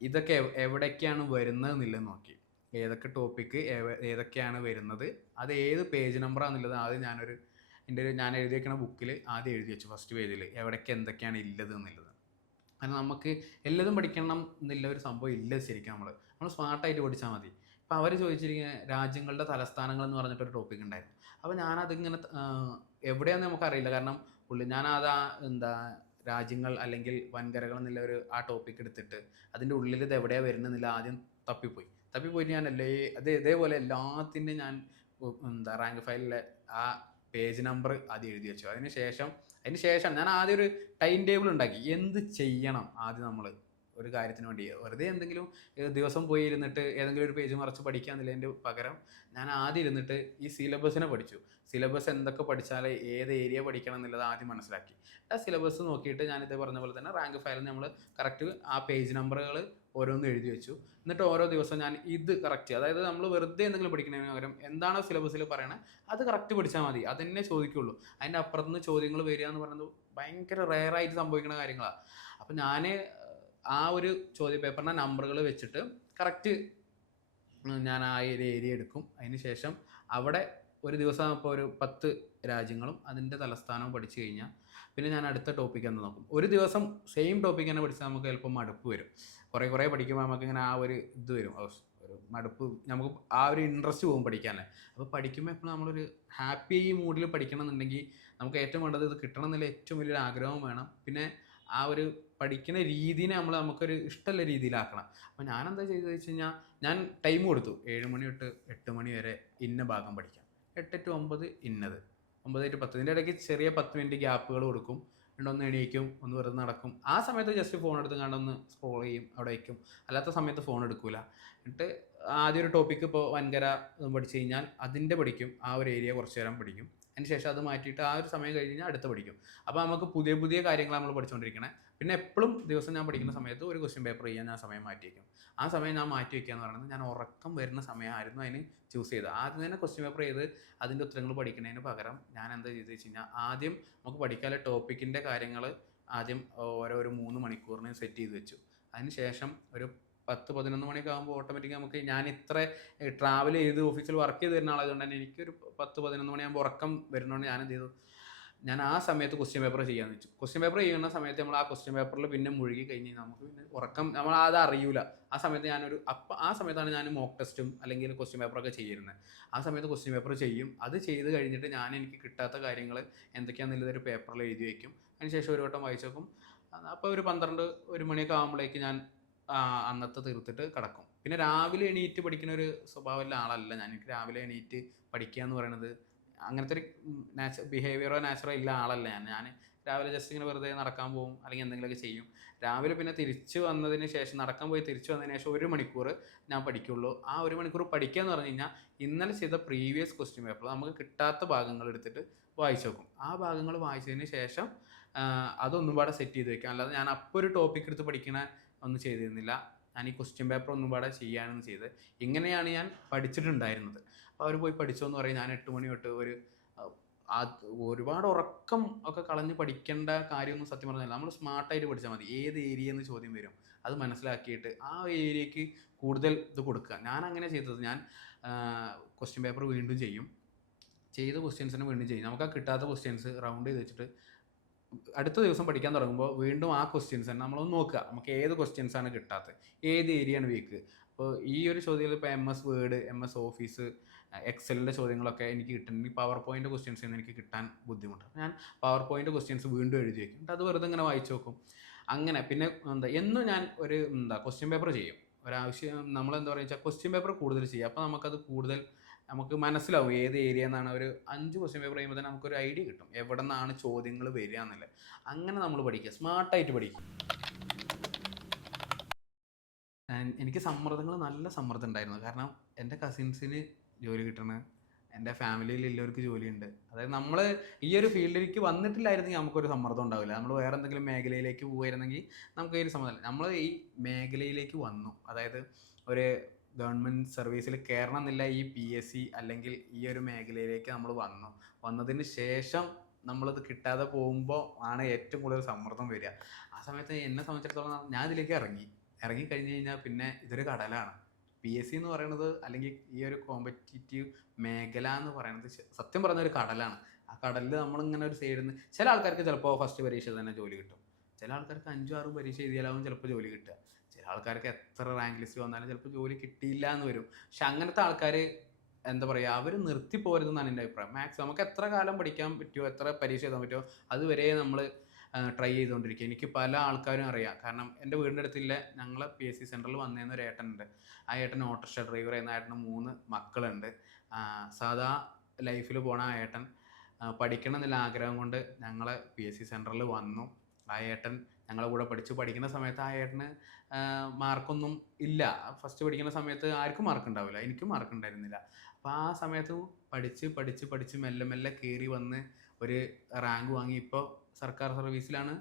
ഇതൊക്കെ എവിടേക്കാണ് വരുന്നത് എന്നുള്ളത് നോക്കി. ഏതൊക്കെ ടോപ്പിക്ക് ഏതൊക്കെയാണ് വരുന്നത്, അത് ഏത് പേജ് നമ്പറാണെന്നുള്ളത് ആദ്യം ഞാൻ എഴുതി വെക്കുന്ന ബുക്കിൽ ആദ്യം എഴുതി വെച്ചു ഫസ്റ്റ് പേജിൽ എവിടേക്ക് എന്തൊക്കെയാണ് ഇല്ലത് എന്നുള്ളത്. കാരണം നമുക്ക് എല്ലതും പഠിക്കണം എന്നില്ല ഒരു സംഭവം ഇല്ല ശരിക്കും. നമ്മൾ സ്മാർട്ടായിട്ട് പഠിച്ചാൽ മതി. ഇപ്പോൾ അവർ ചോദിച്ചിരിക്കുന്ന രാജ്യങ്ങളുടെ തലസ്ഥാനങ്ങൾ എന്ന് പറഞ്ഞിട്ടൊരു ടോപ്പിക് ഉണ്ടായിരുന്നു. അപ്പോൾ ഞാനതിങ്ങനെ എവിടെയാണെന്ന് നമുക്കറിയില്ല. കാരണം ഞാനത് എന്താ രാജ്യങ്ങൾ അല്ലെങ്കിൽ വൻകരകൾ എന്നുള്ള ആ ടോപ്പിക് എടുത്തിട്ട് അതിൻ്റെ ഉള്ളിൽ ഇത് എവിടെയാണ് വരുന്നതെന്നില്ല ആദ്യം തപ്പിപ്പോയിട്ട് ഞാൻ ഇതേപോലെ എല്ലാത്തിൻ്റെയും ഞാൻ റാങ്ക് ഫയലിലെ ആ പേജ് നമ്പർ ആദ്യം എഴുതി വെച്ചു. അതിന് ശേഷം ഞാൻ ആദ്യം ഒരു ടൈം ടേബിൾ ഉണ്ടാക്കി. എന്ത് ചെയ്യണം ആദ്യം നമ്മൾ ഒരു കാര്യത്തിന് വേണ്ടി. വെറുതെ എന്തെങ്കിലും ദിവസം പോയി ഇരുന്നിട്ട് ഏതെങ്കിലും ഒരു പേജ് മറിച്ച് പഠിക്കാമെന്നുള്ളതിൻ്റെ പകരം ഞാൻ ആദ്യം ഇരുന്നിട്ട് ഈ സിലബസിനെ പഠിച്ചു. സിലബസ് എന്തൊക്കെ പഠിച്ചാൽ ഏത് ഏരിയ പഠിക്കണം എന്നുള്ളത് ആദ്യം മനസ്സിലാക്കി. ആ സിലബസ് നോക്കിയിട്ട് ഞാനിത് പറഞ്ഞ പോലെ തന്നെ റാങ്ക് ഫയലിൽ നമ്മൾ കറക്റ്റ് ആ പേജ് നമ്പറുകൾ ഓരോന്നും എഴുതി വെച്ചു. എന്നിട്ട് ഓരോ ദിവസം ഞാൻ ഇത് കറക്റ്റ്, അതായത് നമ്മൾ വെറുതെ എന്തെങ്കിലും പഠിക്കുന്നതിന് പകരം എന്താണോ സിലബസിൽ പറയണത് അത് കറക്റ്റ് പഠിച്ചാൽ മതി. അതെന്നെ ചോദിക്കുള്ളൂ. അതിൻ്റെ അപ്പുറത്തുനിന്ന് ചോദ്യങ്ങൾ വരിക എന്ന് പറയുന്നത് ഭയങ്കര റെയറായിട്ട് സംഭവിക്കുന്ന കാര്യങ്ങളാണ്. അപ്പം ഞാൻ ആ ഒരു ചോദ്യ പേപ്പറിൻ്റെ നമ്പറുകൾ വെച്ചിട്ട് കറക്റ്റ് ഞാൻ ആ ഏരിയ എടുക്കും. അതിന് ശേഷം അവിടെ ഒരു ദിവസം ഇപ്പോൾ ഒരു 10 രാജ്യങ്ങളും അതിൻ്റെ തലസ്ഥാനവും പഠിച്ചു കഴിഞ്ഞാൽ പിന്നെ ഞാൻ അടുത്ത ടോപ്പിക്ക് എന്ന് നോക്കും. ഒരു ദിവസം സെയിം ടോപ്പിക്ക് തന്നെ പഠിച്ചാൽ നമുക്ക് ചിലപ്പോൾ മടുപ്പ് വരും. കുറേ പഠിക്കുമ്പോൾ നമുക്കിങ്ങനെ ആ ഒരു ഇത് വരും, ഒരു മടുപ്പ്, നമുക്ക് ആ ഒരു ഇൻട്രസ്റ്റ് പോകും പഠിക്കാനല്ലേ. അപ്പോൾ പഠിക്കുമ്പോൾ എപ്പോഴും നമ്മളൊരു ഹാപ്പി മൂഡിൽ പഠിക്കണം എന്നുണ്ടെങ്കിൽ നമുക്ക് ഏറ്റവും വേണ്ടത് ഇത് കിട്ടണം എന്നുള്ള ഏറ്റവും വലിയൊരു ആഗ്രഹവും വേണം. പിന്നെ ആ ഒരു പഠിക്കുന്ന രീതിനെ നമുക്കൊരു ഇഷ്ടമുള്ള രീതിയിലാക്കണം. അപ്പോൾ ഞാനെന്താ ചെയ്തതെന്ന് വെച്ച് കഴിഞ്ഞാൽ ഞാൻ ടൈം കൊടുത്തു. 7 മണി തൊട്ട് 8 മണി വരെ ഇന്ന ഭാഗം പഠിക്കാം, 8 to 9 ഇന്നത്, 9 to 10. ഇതിൻ്റെ ഇടയ്ക്ക് ചെറിയ 10 മിനിറ്റ് ഗ്യാപ്പുകൾ കൊടുക്കും. ഒന്ന് എണീക്കും, ഒന്ന് വെറുതെ നടക്കും. ആ സമയത്ത് ജസ്റ്റ് ഫോൺ എടുത്ത് കണ്ടൊന്ന് സ്ക്രോൾ ചെയ്യും, അവിടെ വയ്ക്കും. അല്ലാത്ത സമയത്ത് ഫോൺ എടുക്കില്ല. എന്നിട്ട് ആദ്യം ഒരു ടോപ്പിക്ക് ഇപ്പോൾ വൻകര പഠിച്ചു കഴിഞ്ഞാൽ അതിൻ്റെ പഠിക്കും, ആ ഒരു ഏരിയ കുറച്ച് നേരം പഠിക്കും. അതിന് ശേഷം അത് മാറ്റിയിട്ട് ആ ഒരു സമയം കഴിഞ്ഞാൽ അടുത്ത് പഠിക്കും. അപ്പോൾ നമുക്ക് പുതിയ കാര്യങ്ങൾ നമ്മൾ പഠിച്ചുകൊണ്ടിരിക്കണേ. പിന്നെ എപ്പോഴും ദിവസം ഞാൻ പഠിക്കുന്ന സമയത്ത് ഒരു ക്വസ്റ്റ്യൻ പേപ്പർ ചെയ്യാൻ ഞാൻ സമയം മാറ്റി വയ്ക്കും. ആ സമയം ഞാൻ മാറ്റി വയ്ക്കുക എന്ന് പറയുന്നത് ഞാൻ ഉറക്കം വരുന്ന സമയമായിരുന്നു അതിന് ചൂസ് ചെയ്തത്. ആദ്യം തന്നെ ക്വസ്റ്റ്യൻ പേപ്പർ ചെയ്ത് അതിൻ്റെ ഉത്തരങ്ങൾ പഠിക്കുന്നതിന് പകരം ഞാൻ എന്താ ചെയ്തത് വെച്ച് കഴിഞ്ഞാൽ ആദ്യം നമുക്ക് പഠിക്കാനുള്ള ടോപ്പിക്കിൻ്റെ കാര്യങ്ങൾ ആദ്യം ഒരു 3 മണിക്കൂറിന് സെറ്റ് ചെയ്ത് വെച്ചു. അതിന് ശേഷം ഒരു 10-11 മണിയൊക്കെ ആകുമ്പോൾ ഓട്ടോമാറ്റിക് നമുക്ക്, ഞാൻ ഇത്ര ട്രാവൽ ചെയ്ത് ഓഫീസിൽ വർക്ക് ചെയ്ത് തരുന്ന ആളായതുകൊണ്ട് തന്നെ എനിക്കൊരു 10-11 മണിയാകുമ്പോൾ ഉറക്കം വരുന്നതുകൊണ്ട് ഞാൻ എന്ത് ചെയ്തു, ഞാൻ ആ സമയത്ത് ക്വസ്റ്റ്യൻ പേപ്പർ ചെയ്യാമെന്ന് വെച്ചു. ക്വസ്റ്റ്യൻ പേപ്പർ ചെയ്യുന്ന സമയത്ത് നമ്മൾ ആ ക്വസ്റ്റ്യൻ പേപ്പറിൽ പിന്നെ മുഴുകി കഴിഞ്ഞ് നമുക്ക് പിന്നെ ഉറക്കം അത് അറിയൂല. ആ സമയത്ത് ആ സമയത്താണ് ഞാൻ മോക്ക് ടെസ്റ്റും അല്ലെങ്കിൽ ക്വസ്റ്റ്യൻ പേപ്പറൊക്കെ ചെയ്യുന്നത്. ആ സമയത്ത് ക്വസ്റ്റ്യൻ പേപ്പർ ചെയ്യും. അത് ചെയ്ത് കഴിഞ്ഞിട്ട് എനിക്ക് കിട്ടാത്ത കാര്യങ്ങൾ എന്തൊക്കെയാണെന്നുള്ളത് ഒരു പേപ്പറിൽ എഴുതി വയ്ക്കും. അതിനുശേഷം ഒരു വട്ടം വായിച്ചു നോക്കും. അപ്പോൾ ഒരു 12-1 മണിയൊക്കെ ആകുമ്പോഴേക്ക് ഞാൻ അന്നത്തെ തീർത്തിട്ട് കിടക്കും. പിന്നെ രാവിലെ എണീറ്റ് പഠിക്കുന്ന ഒരു സ്വഭാവമുള്ള ആളല്ല ഞാൻ. എനിക്ക് രാവിലെ എണീറ്റ് പഠിക്കുക എന്ന് പറയുന്നത് അങ്ങനത്തെ ഒരു ബിഹേവിയറോ നാച്ചുറോ ഇല്ല ആളല്ല ഞാൻ രാവിലെ ജസ്റ്റ് ഇങ്ങനെ വെറുതെ നടക്കാൻ പോകും അല്ലെങ്കിൽ എന്തെങ്കിലുമൊക്കെ ചെയ്യും. രാവിലെ പിന്നെ തിരിച്ചു വന്നതിന് ശേഷം, നടക്കാൻ പോയി തിരിച്ചു വന്നതിന് ശേഷം 1 മണിക്കൂർ ഞാൻ പഠിക്കുള്ളൂ. ആ 1 മണിക്കൂർ പഠിക്കുക എന്ന് പറഞ്ഞു കഴിഞ്ഞാൽ ഇന്നലെ ചെയ്ത പ്രീവിയസ് ക്വസ്റ്റ്യൻ പേപ്പർ നമുക്ക് കിട്ടാത്ത ഭാഗങ്ങൾ എടുത്തിട്ട് വായിച്ചു നോക്കും. ആ ഭാഗങ്ങൾ വായിച്ചതിന് ശേഷം അതൊന്നും പാടെ സെറ്റ് ചെയ്ത് വെക്കാം. അല്ലാതെ ഞാൻ അപ്പോൾ ഒരു ടോപ്പിക് എടുത്ത് പഠിക്കണ ഒന്നും ചെയ്തിരുന്നില്ല. ഞാൻ ഈ ക്വസ്റ്റ്യൻ പേപ്പർ ഒന്നും പാടെ ചെയ്യാനൊന്നും ചെയ്ത്. ഇങ്ങനെയാണ് ഞാൻ പഠിച്ചിട്ടുണ്ടായിരുന്നത്. അപ്പോൾ അവർ പോയി പഠിച്ചോ എന്ന് പറയും. ഞാൻ 8 മണി തൊട്ട് ഒരുപാട് ഉറക്കം ഒക്കെ കളഞ്ഞ് പഠിക്കേണ്ട കാര്യമൊന്നും സത്യം പറഞ്ഞില്ല. നമ്മൾ സ്മാർട്ടായിട്ട് പഠിച്ചാൽ മതി. ഏത് ഏരിയ എന്ന് ചോദ്യം വരും അത് മനസ്സിലാക്കിയിട്ട് ആ ഏരിയയ്ക്ക് കൂടുതൽ ഇത് കൊടുക്കുക. ഞാൻ അങ്ങനെ ചെയ്തത്. ഞാൻ ക്വസ്റ്റ്യൻ പേപ്പർ വീണ്ടും ചെയ്യും, ചെയ്ത ക്വസ്റ്റ്യൻസിന് വീണ്ടും ചെയ്യും. നമുക്ക് ആ കിട്ടാത്ത ക്വസ്റ്റ്യൻസ് റൗണ്ട് ചെയ്ത് വെച്ചിട്ട് അടുത്ത ദിവസം പഠിക്കാൻ തുടങ്ങുമ്പോൾ വീണ്ടും ആ ക്വസ്റ്റ്യൻസ് തന്നെ നമ്മളൊന്ന് നോക്കുക, നമുക്ക് ഏത് ക്വസ്റ്റ്യൻസാണ് കിട്ടാത്തത്, ഏത് ഏരിയയാണ് വീക്ക്. അപ്പോൾ ഈ ഒരു ചോദ്യത്തിൽ ഇപ്പോൾ MS വേർഡ്, MS ഓഫീസ്, എക്സലിൻ്റെ ചോദ്യങ്ങളൊക്കെ എനിക്ക് കിട്ടുന്നുണ്ടെങ്കിൽ പവർ പോയിൻ്റ് ക്വസ്റ്റ്യൻസ് എനിക്ക് കിട്ടാൻ ബുദ്ധിമുട്ടാണ്. ഞാൻ പവർ പോയിൻ്റ് ക്വസ്റ്റ്യൻസ് വീണ്ടും എഴുതി വയ്ക്കും. എന്നിട്ട് അത് വെറുതെ ഇങ്ങനെ വായിച്ചു നോക്കും. അങ്ങനെ പിന്നെ എന്നും ഞാൻ ക്വസ്റ്റ്യൻ പേപ്പർ ചെയ്യും. ഒരാവശ്യം നമ്മളെന്താ പറയുക വെച്ചാൽ ക്വസ്റ്റ്യൻ പേപ്പർ കൂടുതൽ ചെയ്യുക. അപ്പോൾ നമുക്കത് കൂടുതൽ നമുക്ക് മനസ്സിലാവും ഏത് ഏരിയ എന്നാണ്. ഒരു 5 ക്വസ്റ്റ്യൻ പേപ്പർ ചെയ്യുമ്പോൾ തന്നെ നമുക്കൊരു ഐഡിയ കിട്ടും എവിടെ നിന്നാണ് ചോദ്യങ്ങൾ വരിക എന്നുള്ളത്. അങ്ങനെ നമ്മൾ പഠിക്കുക, സ്മാർട്ടായിട്ട് പഠിക്കുക. എനിക്ക് നല്ല സമ്മർദ്ദം ഉണ്ടായിരുന്നു. കാരണം എൻ്റെ കസിൻസിന് ജോലി കിട്ടണ, എൻ്റെ ഫാമിലിയിൽ എല്ലാവർക്കും ജോലിയുണ്ട്. അതായത് നമ്മൾ ഈ ഒരു ഫീൽഡിലേക്ക് വന്നിട്ടില്ലായിരുന്നെങ്കിൽ നമുക്കൊരു സമ്മർദ്ദം ഉണ്ടാവില്ല. നമ്മൾ വേറെ എന്തെങ്കിലും മേഖലയിലേക്ക് പോകുമായിരുന്നെങ്കിൽ നമുക്ക് ഈ ഒരു സമ്മർദ്ദം. നമ്മൾ ഈ മേഖലയിലേക്ക് വന്നു, അതായത് ഒരു ഗവൺമെൻറ് സർവീസിൽ കയറണം എന്നില്ല, ഈ PSC അല്ലെങ്കിൽ ഈ ഒരു മേഖലയിലേക്ക് നമ്മൾ വന്നതിന് ശേഷം നമ്മളത് കിട്ടാതെ പോകുമ്പോൾ ആണ് ഏറ്റവും കൂടുതൽ സമ്മർദ്ദം വരിക. ആ സമയത്ത് എന്നെ സംബന്ധിച്ചിടത്തോളം ഞാൻ ഇതിലേക്ക് ഇറങ്ങി കഴിഞ്ഞ് കഴിഞ്ഞാൽ പിന്നെ ഇതൊരു കടലാണ്. PSC എന്ന് പറയുന്നത് അല്ലെങ്കിൽ ഈ ഒരു കോമ്പറ്റീറ്റീവ് മേഖല എന്ന് പറയുന്നത് സത്യം പറഞ്ഞ ഒരു കടലാണ്. ആ കടലിൽ നമ്മളിങ്ങനെ ഒരു സൈഡിൽ നിന്ന് ചില ആൾക്കാർക്ക് ചിലപ്പോൾ ഫസ്റ്റ് പരീക്ഷ തന്നെ ജോലി കിട്ടും, ചില ആൾക്കാർക്ക് 5-6 പരീക്ഷ എഴുതിയാലാവും ചിലപ്പോൾ ജോലി കിട്ടുക, ചില ആൾക്കാർക്ക് എത്ര റാങ്ക് ലിസ്റ്റ് വന്നാലും ചിലപ്പോൾ ജോലി കിട്ടിയില്ല എന്ന് വരും. പക്ഷെ അങ്ങനത്തെ ആൾക്കാർ എന്താ പറയുക, അവർ നിർത്തി പോരുതെന്നാണ് എൻ്റെ അഭിപ്രായം. മാക്സിമം നമുക്ക് എത്ര കാലം പഠിക്കാൻ പറ്റുമോ, എത്ര പരീക്ഷ എഴുതാൻ പറ്റുമോ അതുവരെ നമ്മൾ ട്രൈ ചെയ്തുകൊണ്ടിരിക്കുക. എനിക്ക് പല ആൾക്കാരും അറിയാം, കാരണം എൻ്റെ വീടിൻ്റെ അടുത്തില്ല ഞങ്ങൾ PSC സെൻറ്ററിൽ വന്നേന്ന ഒരു ഏട്ടനുണ്ട്. ആ ഏട്ടൻ ഓട്ടോറിക്ഷ ഡ്രൈവർ ചെയ്യുന്ന ഏട്ടന് 3 മക്കളുണ്ട്. സാധാ ലൈഫിൽ പോണ ആ ഏട്ടൻ പഠിക്കണം എന്നുള്ള ആഗ്രഹം കൊണ്ട് ഞങ്ങളെ PSC സെൻറ്ററിൽ വന്നു. ആ ഏട്ടൻ ഞങ്ങളെ കൂടെ പഠിക്കുന്ന സമയത്ത് ആ ഏട്ടന് മാർക്കൊന്നും ഇല്ല. ഫസ്റ്റ് പഠിക്കുന്ന സമയത്ത് ആർക്കും മാർക്ക് ഉണ്ടാവില്ല, എനിക്കും മാർക്ക് ഉണ്ടായിരുന്നില്ല. അപ്പോൾ ആ സമയത്ത് പഠിച്ച് മെല്ലെ മെല്ലെ കയറി വന്ന് ഒരു റാങ്ക് വാങ്ങി ഇപ്പോൾ സർക്കാർ സർവീസിലാണ്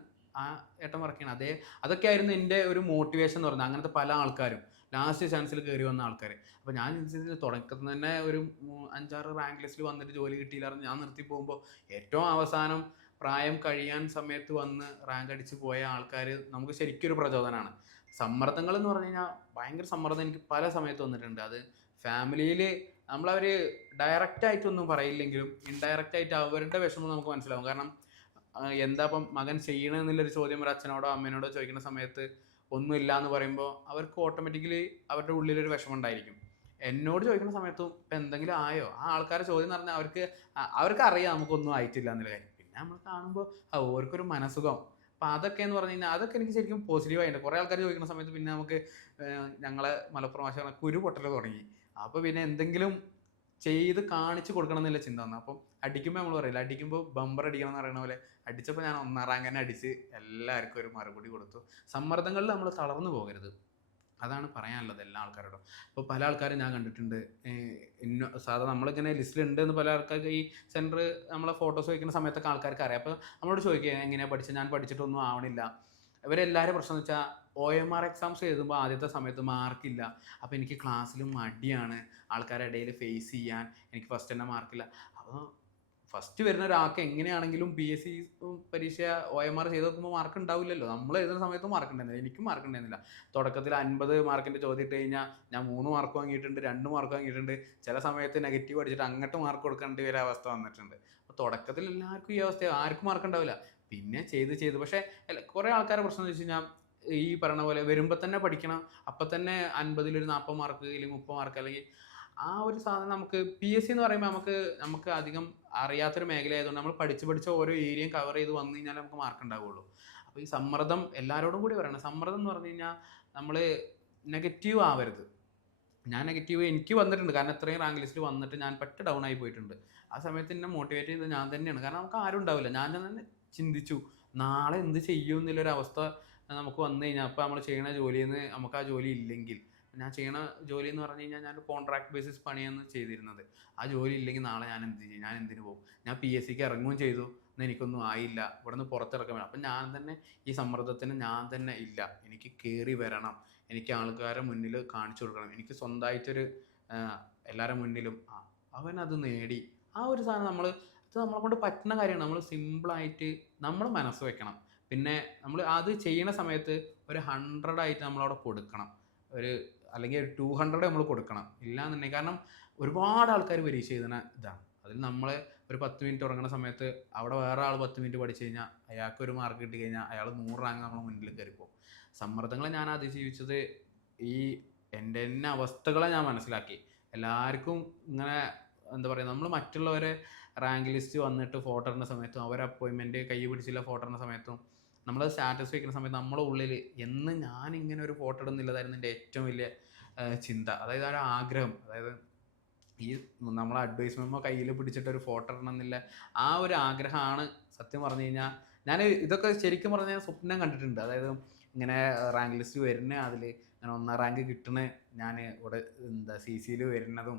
ആ ഏട്ടൻ വർക്ക് ചെയ്യണം. അതൊക്കെ ആയിരുന്നു എൻ്റെ ഒരു മോട്ടിവേഷൻ എന്ന് പറഞ്ഞാൽ. അങ്ങനത്തെ പല ആൾക്കാരും ലാസ്റ്റ് ചാൻസിൽ കയറി വന്ന ആൾക്കാർ. അപ്പോൾ ഞാൻ തുടക്കത്തിൽ തന്നെ ഒരു 5-6 റാങ്ക് ലിസ്റ്റിൽ വന്നിട്ട് ജോലി കിട്ടിയില്ലായിരുന്നു ഞാൻ നിർത്തി പോകുമ്പോൾ ഏറ്റവും അവസാനം പ്രായം കഴിയാൻ സമയത്ത് വന്ന് റാങ്ക് അടിച്ച് പോയ ആൾക്കാർ നമുക്ക് ശരിക്കും ഒരു പ്രചോദനമാണ്. സമ്മർദ്ദങ്ങൾ എന്ന് പറഞ്ഞു കഴിഞ്ഞാൽ ഭയങ്കര സമ്മർദ്ദം എനിക്ക് പല സമയത്ത് വന്നിട്ടുണ്ട്. അത് ഫാമിലിയിൽ നമ്മളവർ ഡയറക്റ്റായിട്ടൊന്നും പറയില്ലെങ്കിലും ഇൻഡയറക്റ്റായിട്ട് അവരുടെ വിഷമം നമുക്ക് മനസ്സിലാവും. കാരണം എന്താ ഇപ്പം മകൻ ചെയ്യണമെന്നുള്ളൊരു ചോദ്യം ഒരു അച്ഛനോടോ അമ്മേനോടോ ചോദിക്കുന്ന സമയത്ത് ഒന്നുമില്ല എന്ന് പറയുമ്പോൾ അവർക്ക് ഓട്ടോമാറ്റിക്കലി അവരുടെ ഉള്ളിലൊരു വിഷമം ഉണ്ടായിരിക്കും. എന്നോട് ചോദിക്കുന്ന സമയത്തും ഇപ്പം എന്തെങ്കിലും ആയോ, ആ ആൾക്കാരുടെ ചോദ്യം എന്ന് പറഞ്ഞാൽ അവർക്ക് അറിയാം നമുക്കൊന്നും ആയിട്ടില്ല എന്നുള്ള കാര്യം. പിന്നെ നമ്മൾ കാണുമ്പോൾ ഓർക്കൊരു മനസ്സുഖം. അപ്പം അതൊക്കെ എന്ന് പറഞ്ഞു കഴിഞ്ഞാൽ അതൊക്കെ എനിക്ക് ശരിക്കും പോസിറ്റീവായിട്ടുണ്ട്. കുറേ ആൾക്കാർ ചോദിക്കുന്ന സമയത്ത് പിന്നെ നമുക്ക് ഞങ്ങളെ മലപ്പുറം ഭാഷ കുരു പൊട്ടൽ തുടങ്ങി. അപ്പോൾ പിന്നെ എന്തെങ്കിലും ചെയ്ത് കാണിച്ച് കൊടുക്കണം എന്നുള്ള ചിന്ത വന്നു. അപ്പം അടിക്കുമ്പോൾ നമ്മൾ പറയില്ല, അടിക്കുമ്പോൾ ബമ്പർ അടിക്കണം എന്ന് പറയുന്ന പോലെ അടിച്ചപ്പോൾ ഞാൻ 1ാം റാങ്ക് തന്നെ അടിച്ച് എല്ലാവർക്കും ഒരു മറുപടി കൊടുത്തു. സമ്മർദ്ദങ്ങളിൽ നമ്മൾ തളർന്നു പോകരുത്, അതാണ് പറയാനുള്ളത് എല്ലാ ആൾക്കാരോടും. ഇപ്പോൾ പല ആൾക്കാരും ഞാൻ കണ്ടിട്ടുണ്ട്, സാധാരണ നമ്മളിങ്ങനെ ലിസ്റ്റിലുണ്ട് എന്ന് പല ആൾക്കാർക്ക് ഈ സെൻറ്റർ നമ്മളെ ഫോട്ടോസ് വയ്ക്കുന്ന സമയത്തൊക്കെ ആൾക്കാർക്ക് അറിയാം. അപ്പോൾ നമ്മളോട് ചോദിക്കുക എങ്ങനെയാണ് പഠിച്ചത്, ഞാൻ പഠിച്ചിട്ടൊന്നും ആവണില്ല. ഇവരെല്ലാവരും പ്രശ്നം എന്ന് വെച്ചാൽ OMR എക്സാംസ് എഴുതുമ്പോൾ ആദ്യത്തെ സമയത്ത് മാർക്കില്ല. അപ്പോൾ എനിക്ക് ക്ലാസ്സിലും മടിയാണ്, ആൾക്കാരുടെ ഇടയിൽ ഫേസ് ചെയ്യാൻ എനിക്ക് ഫസ്റ്റ് തന്നെ മാർക്കില്ല. അപ്പോൾ ഫസ്റ്റ് വരുന്ന ഒരാൾക്ക് എങ്ങനെയാണെങ്കിലും PSC പരീക്ഷ OMR ചെയ്ത് നോക്കുമ്പോൾ മാർക്ക് ഉണ്ടാവില്ലല്ലോ. നമ്മൾ എഴുതുന്ന സമയത്ത് മാർക്ക് ഉണ്ടായിരുന്നില്ല, എനിക്കും മാർക്ക് ഉണ്ടായിരുന്നില്ല. തുടക്കത്തിൽ 50 മാർക്കിൻ്റെ ചോദ്യം ഇട്ട് കഴിഞ്ഞാൽ ഞാൻ 3 മാർക്ക് വാങ്ങിയിട്ടുണ്ട്, 2 മാർക്ക് വാങ്ങിയിട്ടുണ്ട്. ചില സമയത്ത് നെഗറ്റീവ് അടിച്ചിട്ട് അങ്ങോട്ട് മാർക്ക് കൊടുക്കേണ്ട ഒരു അവസ്ഥ വന്നിട്ടുണ്ട്. അപ്പോൾ തുടക്കത്തിൽ എല്ലാവർക്കും ഈ അവസ്ഥ, ആർക്കും മാർക്ക് ഉണ്ടാവില്ല. പിന്നെ ചെയ്ത് പക്ഷേ കുറേ ആൾക്കാരുടെ പ്രശ്നം എന്ന് വെച്ച് കഴിഞ്ഞാൽ ഈ പറഞ്ഞ പോലെ വരുമ്പോൾ തന്നെ പഠിക്കണം, അപ്പം തന്നെ 50-ൽ ഒരു 40 മാർക്ക് അല്ലെങ്കിൽ 30 മാർക്ക്, അല്ലെങ്കിൽ ആ ഒരു സാധനം നമുക്ക് PSC എന്ന് പറയുമ്പോൾ നമുക്ക് അധികം അറിയാത്തൊരു മേഖല ആയതുകൊണ്ട് നമ്മൾ പഠിച്ച് ഓരോ ഏരിയയും കവർ ചെയ്ത് വന്നു കഴിഞ്ഞാൽ നമുക്ക് മാർക്ക് ഉണ്ടാവുള്ളൂ. അപ്പോൾ ഈ സമ്മർദ്ദം എല്ലാവരോടും കൂടി പറയണം. സമ്മർദ്ദം എന്ന് പറഞ്ഞു കഴിഞ്ഞാൽ നമ്മൾ നെഗറ്റീവ് ആവരുത്. ഞാൻ നെഗറ്റീവ് എനിക്ക് വന്നിട്ടുണ്ട്, കാരണം ഇത്രയും റാങ്ക് ലിസ്റ്റിൽ വന്നിട്ട് ഞാൻ ഡൗൺ ആയി പോയിട്ടുണ്ട്. ആ സമയത്ത് എന്നെ മോട്ടിവേറ്റ് ചെയ്തത് ഞാൻ തന്നെയാണ്. കാരണം നമുക്ക് ആരും ഉണ്ടാവില്ല. ഞാൻ തന്നെ ചിന്തിച്ചു നാളെ എന്ത് ചെയ്യും എന്നുള്ളൊരവസ്ഥ നമുക്ക് വന്നു കഴിഞ്ഞാൽ, അപ്പോൾ നമ്മൾ ചെയ്യുന്ന ജോലിയിൽ നിന്ന് നമുക്ക് ആ ജോലി ഇല്ലെങ്കിൽ, ഞാൻ ചെയ്യണ ജോലി എന്ന് പറഞ്ഞു കഴിഞ്ഞാൽ ഞാൻ കോൺട്രാക്ട് ബേസിസ് പണിയാണ് ചെയ്തിരുന്നത്. ആ ജോലി ഇല്ലെങ്കിൽ നാളെ ഞാൻ എന്ത് ചെയ്യും, ഞാൻ എന്തിനു പോകും? ഞാൻ PSCക്ക് ഇറങ്ങുകയും ചെയ്തു, എന്നാൽ എനിക്കൊന്നും ആയില്ല, ഇവിടെ നിന്ന് പുറത്തിറക്കാൻ വേണം. അപ്പം ഞാൻ തന്നെ ഈ സമ്മർദ്ദത്തിന് ഞാൻ തന്നെ ഇല്ല, എനിക്ക് കയറി വരണം, എനിക്ക് ആൾക്കാരെ മുന്നിൽ കാണിച്ചു കൊടുക്കണം, എനിക്ക് സ്വന്തമായിട്ടൊരു എല്ലാവരുടെ മുന്നിലും അവനത് നേടി. ആ ഒരു സാധനം നമ്മളെ കൊണ്ട് പറ്റുന്ന കാര്യമാണ്. നമ്മൾ സിമ്പിളായിട്ട് നമ്മൾ മനസ്സ് വെക്കണം. പിന്നെ നമ്മൾ അത് ചെയ്യുന്ന സമയത്ത് ഒരു 100 നമ്മളവിടെ കൊടുക്കണം, അല്ലെങ്കിൽ ഒരു 200 നമ്മൾ കൊടുക്കണം. ഇല്ലാന്നുണ്ടെങ്കിൽ, കാരണം ഒരുപാട് ആൾക്കാർ പരീക്ഷ എഴുതുന്ന ഇതാണ്. അതിൽ നമ്മൾ ഒരു 10 മിനിറ്റ് ഉറങ്ങുന്ന സമയത്ത് അവിടെ വേറെ ആൾ 10 മിനിറ്റ് പഠിച്ചു കഴിഞ്ഞാൽ അയാൾക്ക് ഒരു മാർക്ക് കിട്ടി കഴിഞ്ഞാൽ അയാൾ 100 റാങ്ക് നമ്മളെ മുന്നിൽ കയറിപ്പോകും. സമ്മർദ്ദങ്ങളെ ഞാൻ അതിജീവിച്ചത് ഈ എൻ്റെ അവസ്ഥകളെ ഞാൻ മനസ്സിലാക്കി. എല്ലാവർക്കും ഇങ്ങനെ എന്താ പറയുക, നമ്മൾ മറ്റുള്ളവരെ റാങ്ക് ലിസ്റ്റ് വന്നിട്ട് ഫോട്ടോ ഇടുന്ന സമയത്തും അവരെ അപ്പോയിൻമെൻറ്റ് കൈ പിടിച്ചില്ല ഫോട്ടോ ഇടുന്ന സമയത്തും നമ്മൾ സ്റ്റാറ്റസ് വയ്ക്കുന്ന സമയത്ത് നമ്മുടെ ഉള്ളിൽ എന്ന് ഞാനിങ്ങനെ ഒരു ഫോട്ടോ ഇടുന്നില്ലതായിരുന്നു എൻ്റെ ഏറ്റവും വലിയ ചിന്ത. അതായത് ആ ഒരു ആഗ്രഹം, അതായത് ഈ നമ്മളെ അഡ്വൈസ് മെമ്മോ കയ്യിൽ പിടിച്ചിട്ട് ഒരു ഫോട്ടോ ഇടണം എന്നില്ല ആ ഒരു ആഗ്രഹമാണ് സത്യം പറഞ്ഞു കഴിഞ്ഞാൽ. ഞാൻ ഇതൊക്കെ ശരിക്കും പറഞ്ഞാൽ സ്വപ്നം കണ്ടിട്ടുണ്ട്. അതായത് ഇങ്ങനെ റാങ്ക് ലിസ്റ്റ് വരുന്ന, അതിൽ ഇങ്ങനെ 1ാം റാങ്ക് കിട്ടണ, ഞാൻ ഇവിടെ CCയിൽ വരുന്നതും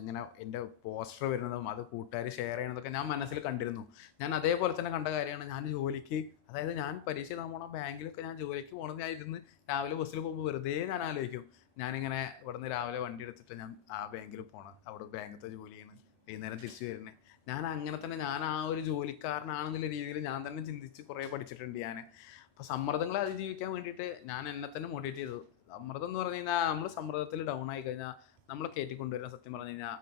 ഇങ്ങനെ എൻ്റെ പോസ്റ്റർ വരുന്നതും അത് കൂട്ടുകാർ ഷെയർ ചെയ്യണതൊക്കെ ഞാൻ മനസ്സിൽ കണ്ടിരുന്നു. ഞാൻ അതേപോലെ തന്നെ കണ്ട കാര്യമാണ് ഞാൻ ജോലിക്ക്, അതായത് ഞാൻ പരീക്ഷ എഴുതാൻ പോകണം ബാങ്കിലൊക്കെ ഞാൻ ജോലിക്ക് പോകണമെന്ന് ഞാൻ ഇരുന്ന് രാവിലെ ബസ്സിൽ പോകുമ്പോൾ വെറുതെ ഞാൻ ആലോചിക്കും, ഞാനിങ്ങനെ ഇവിടുന്ന് രാവിലെ വണ്ടി എടുത്തിട്ട് ഞാൻ ആ ബാങ്കിൽ പോകണം, അവിടെ ബാങ്കിലത്തെ ജോലിയാണ്, വൈകുന്നേരം തിരിച്ചു വരുന്നത്. ഞാൻ അങ്ങനെ തന്നെ ഞാൻ ആ ഒരു ജോലിക്കാരനാണെന്നുള്ള രീതിയിൽ ഞാൻ തന്നെ ചിന്തിച്ച് കുറേ പഠിച്ചിട്ടുണ്ട് ഞാൻ. അപ്പോൾ സമ്മർദ്ദങ്ങളെ അതിജീവിക്കാൻ വേണ്ടിയിട്ട് ഞാൻ എന്നെ തന്നെ മോട്ടിവേറ്റ് ചെയ്തു. സമ്മർദ്ദം എന്ന് പറഞ്ഞു കഴിഞ്ഞാൽ നമ്മൾ സമ്മർദ്ദത്തിൽ ഡൗൺ ആയി കഴിഞ്ഞാൽ നമ്മളെ കയറ്റിക്കൊണ്ടുവരുന്ന സത്യം പറഞ്ഞു കഴിഞ്ഞാൽ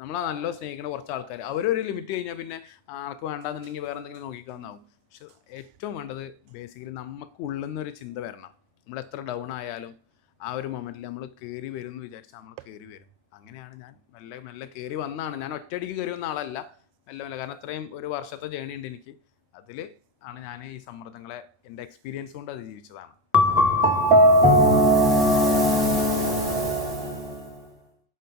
നമ്മളെ നല്ല സ്നേഹിക്കുന്ന കുറച്ച് ആൾക്കാർ, അവരൊരു ലിമിറ്റ് കഴിഞ്ഞാൽ പിന്നെ ആൾക്ക് വേണ്ടാന്നുണ്ടെങ്കിൽ വേറെ എന്തെങ്കിലും നോക്കിക്കാവുന്നതാവും. പക്ഷെ ഏറ്റവും വേണ്ടത് ബേസിക്കലി നമുക്ക് ഉള്ളിൽ നിന്നൊരു ചിന്ത വരണം. നമ്മൾ എത്ര ഡൗൺ ആയാലും ആ ഒരു മൊമെൻറ്റിൽ നമ്മൾ കയറി വരും എന്ന് വിചാരിച്ചാൽ നമ്മൾ കയറി വരും. അങ്ങനെയാണ് ഞാൻ മെല്ലെ മെല്ലെ കയറി വന്നതാണ്. ഞാൻ ഒറ്റയടിക്ക് കയറി വന്ന ആളല്ല, മെല്ലെ മെല്ലെ. കാരണം അത്രയും ഒരു വർഷത്തെ ജേണി ഉണ്ട് എനിക്ക്. അതിൽ ആണ് ഞാൻ ഈ സമ്മർദ്ദങ്ങളെ എൻ്റെ എക്സ്പീരിയൻസ് കൊണ്ട് അത് ജീവിച്ചതാണ്.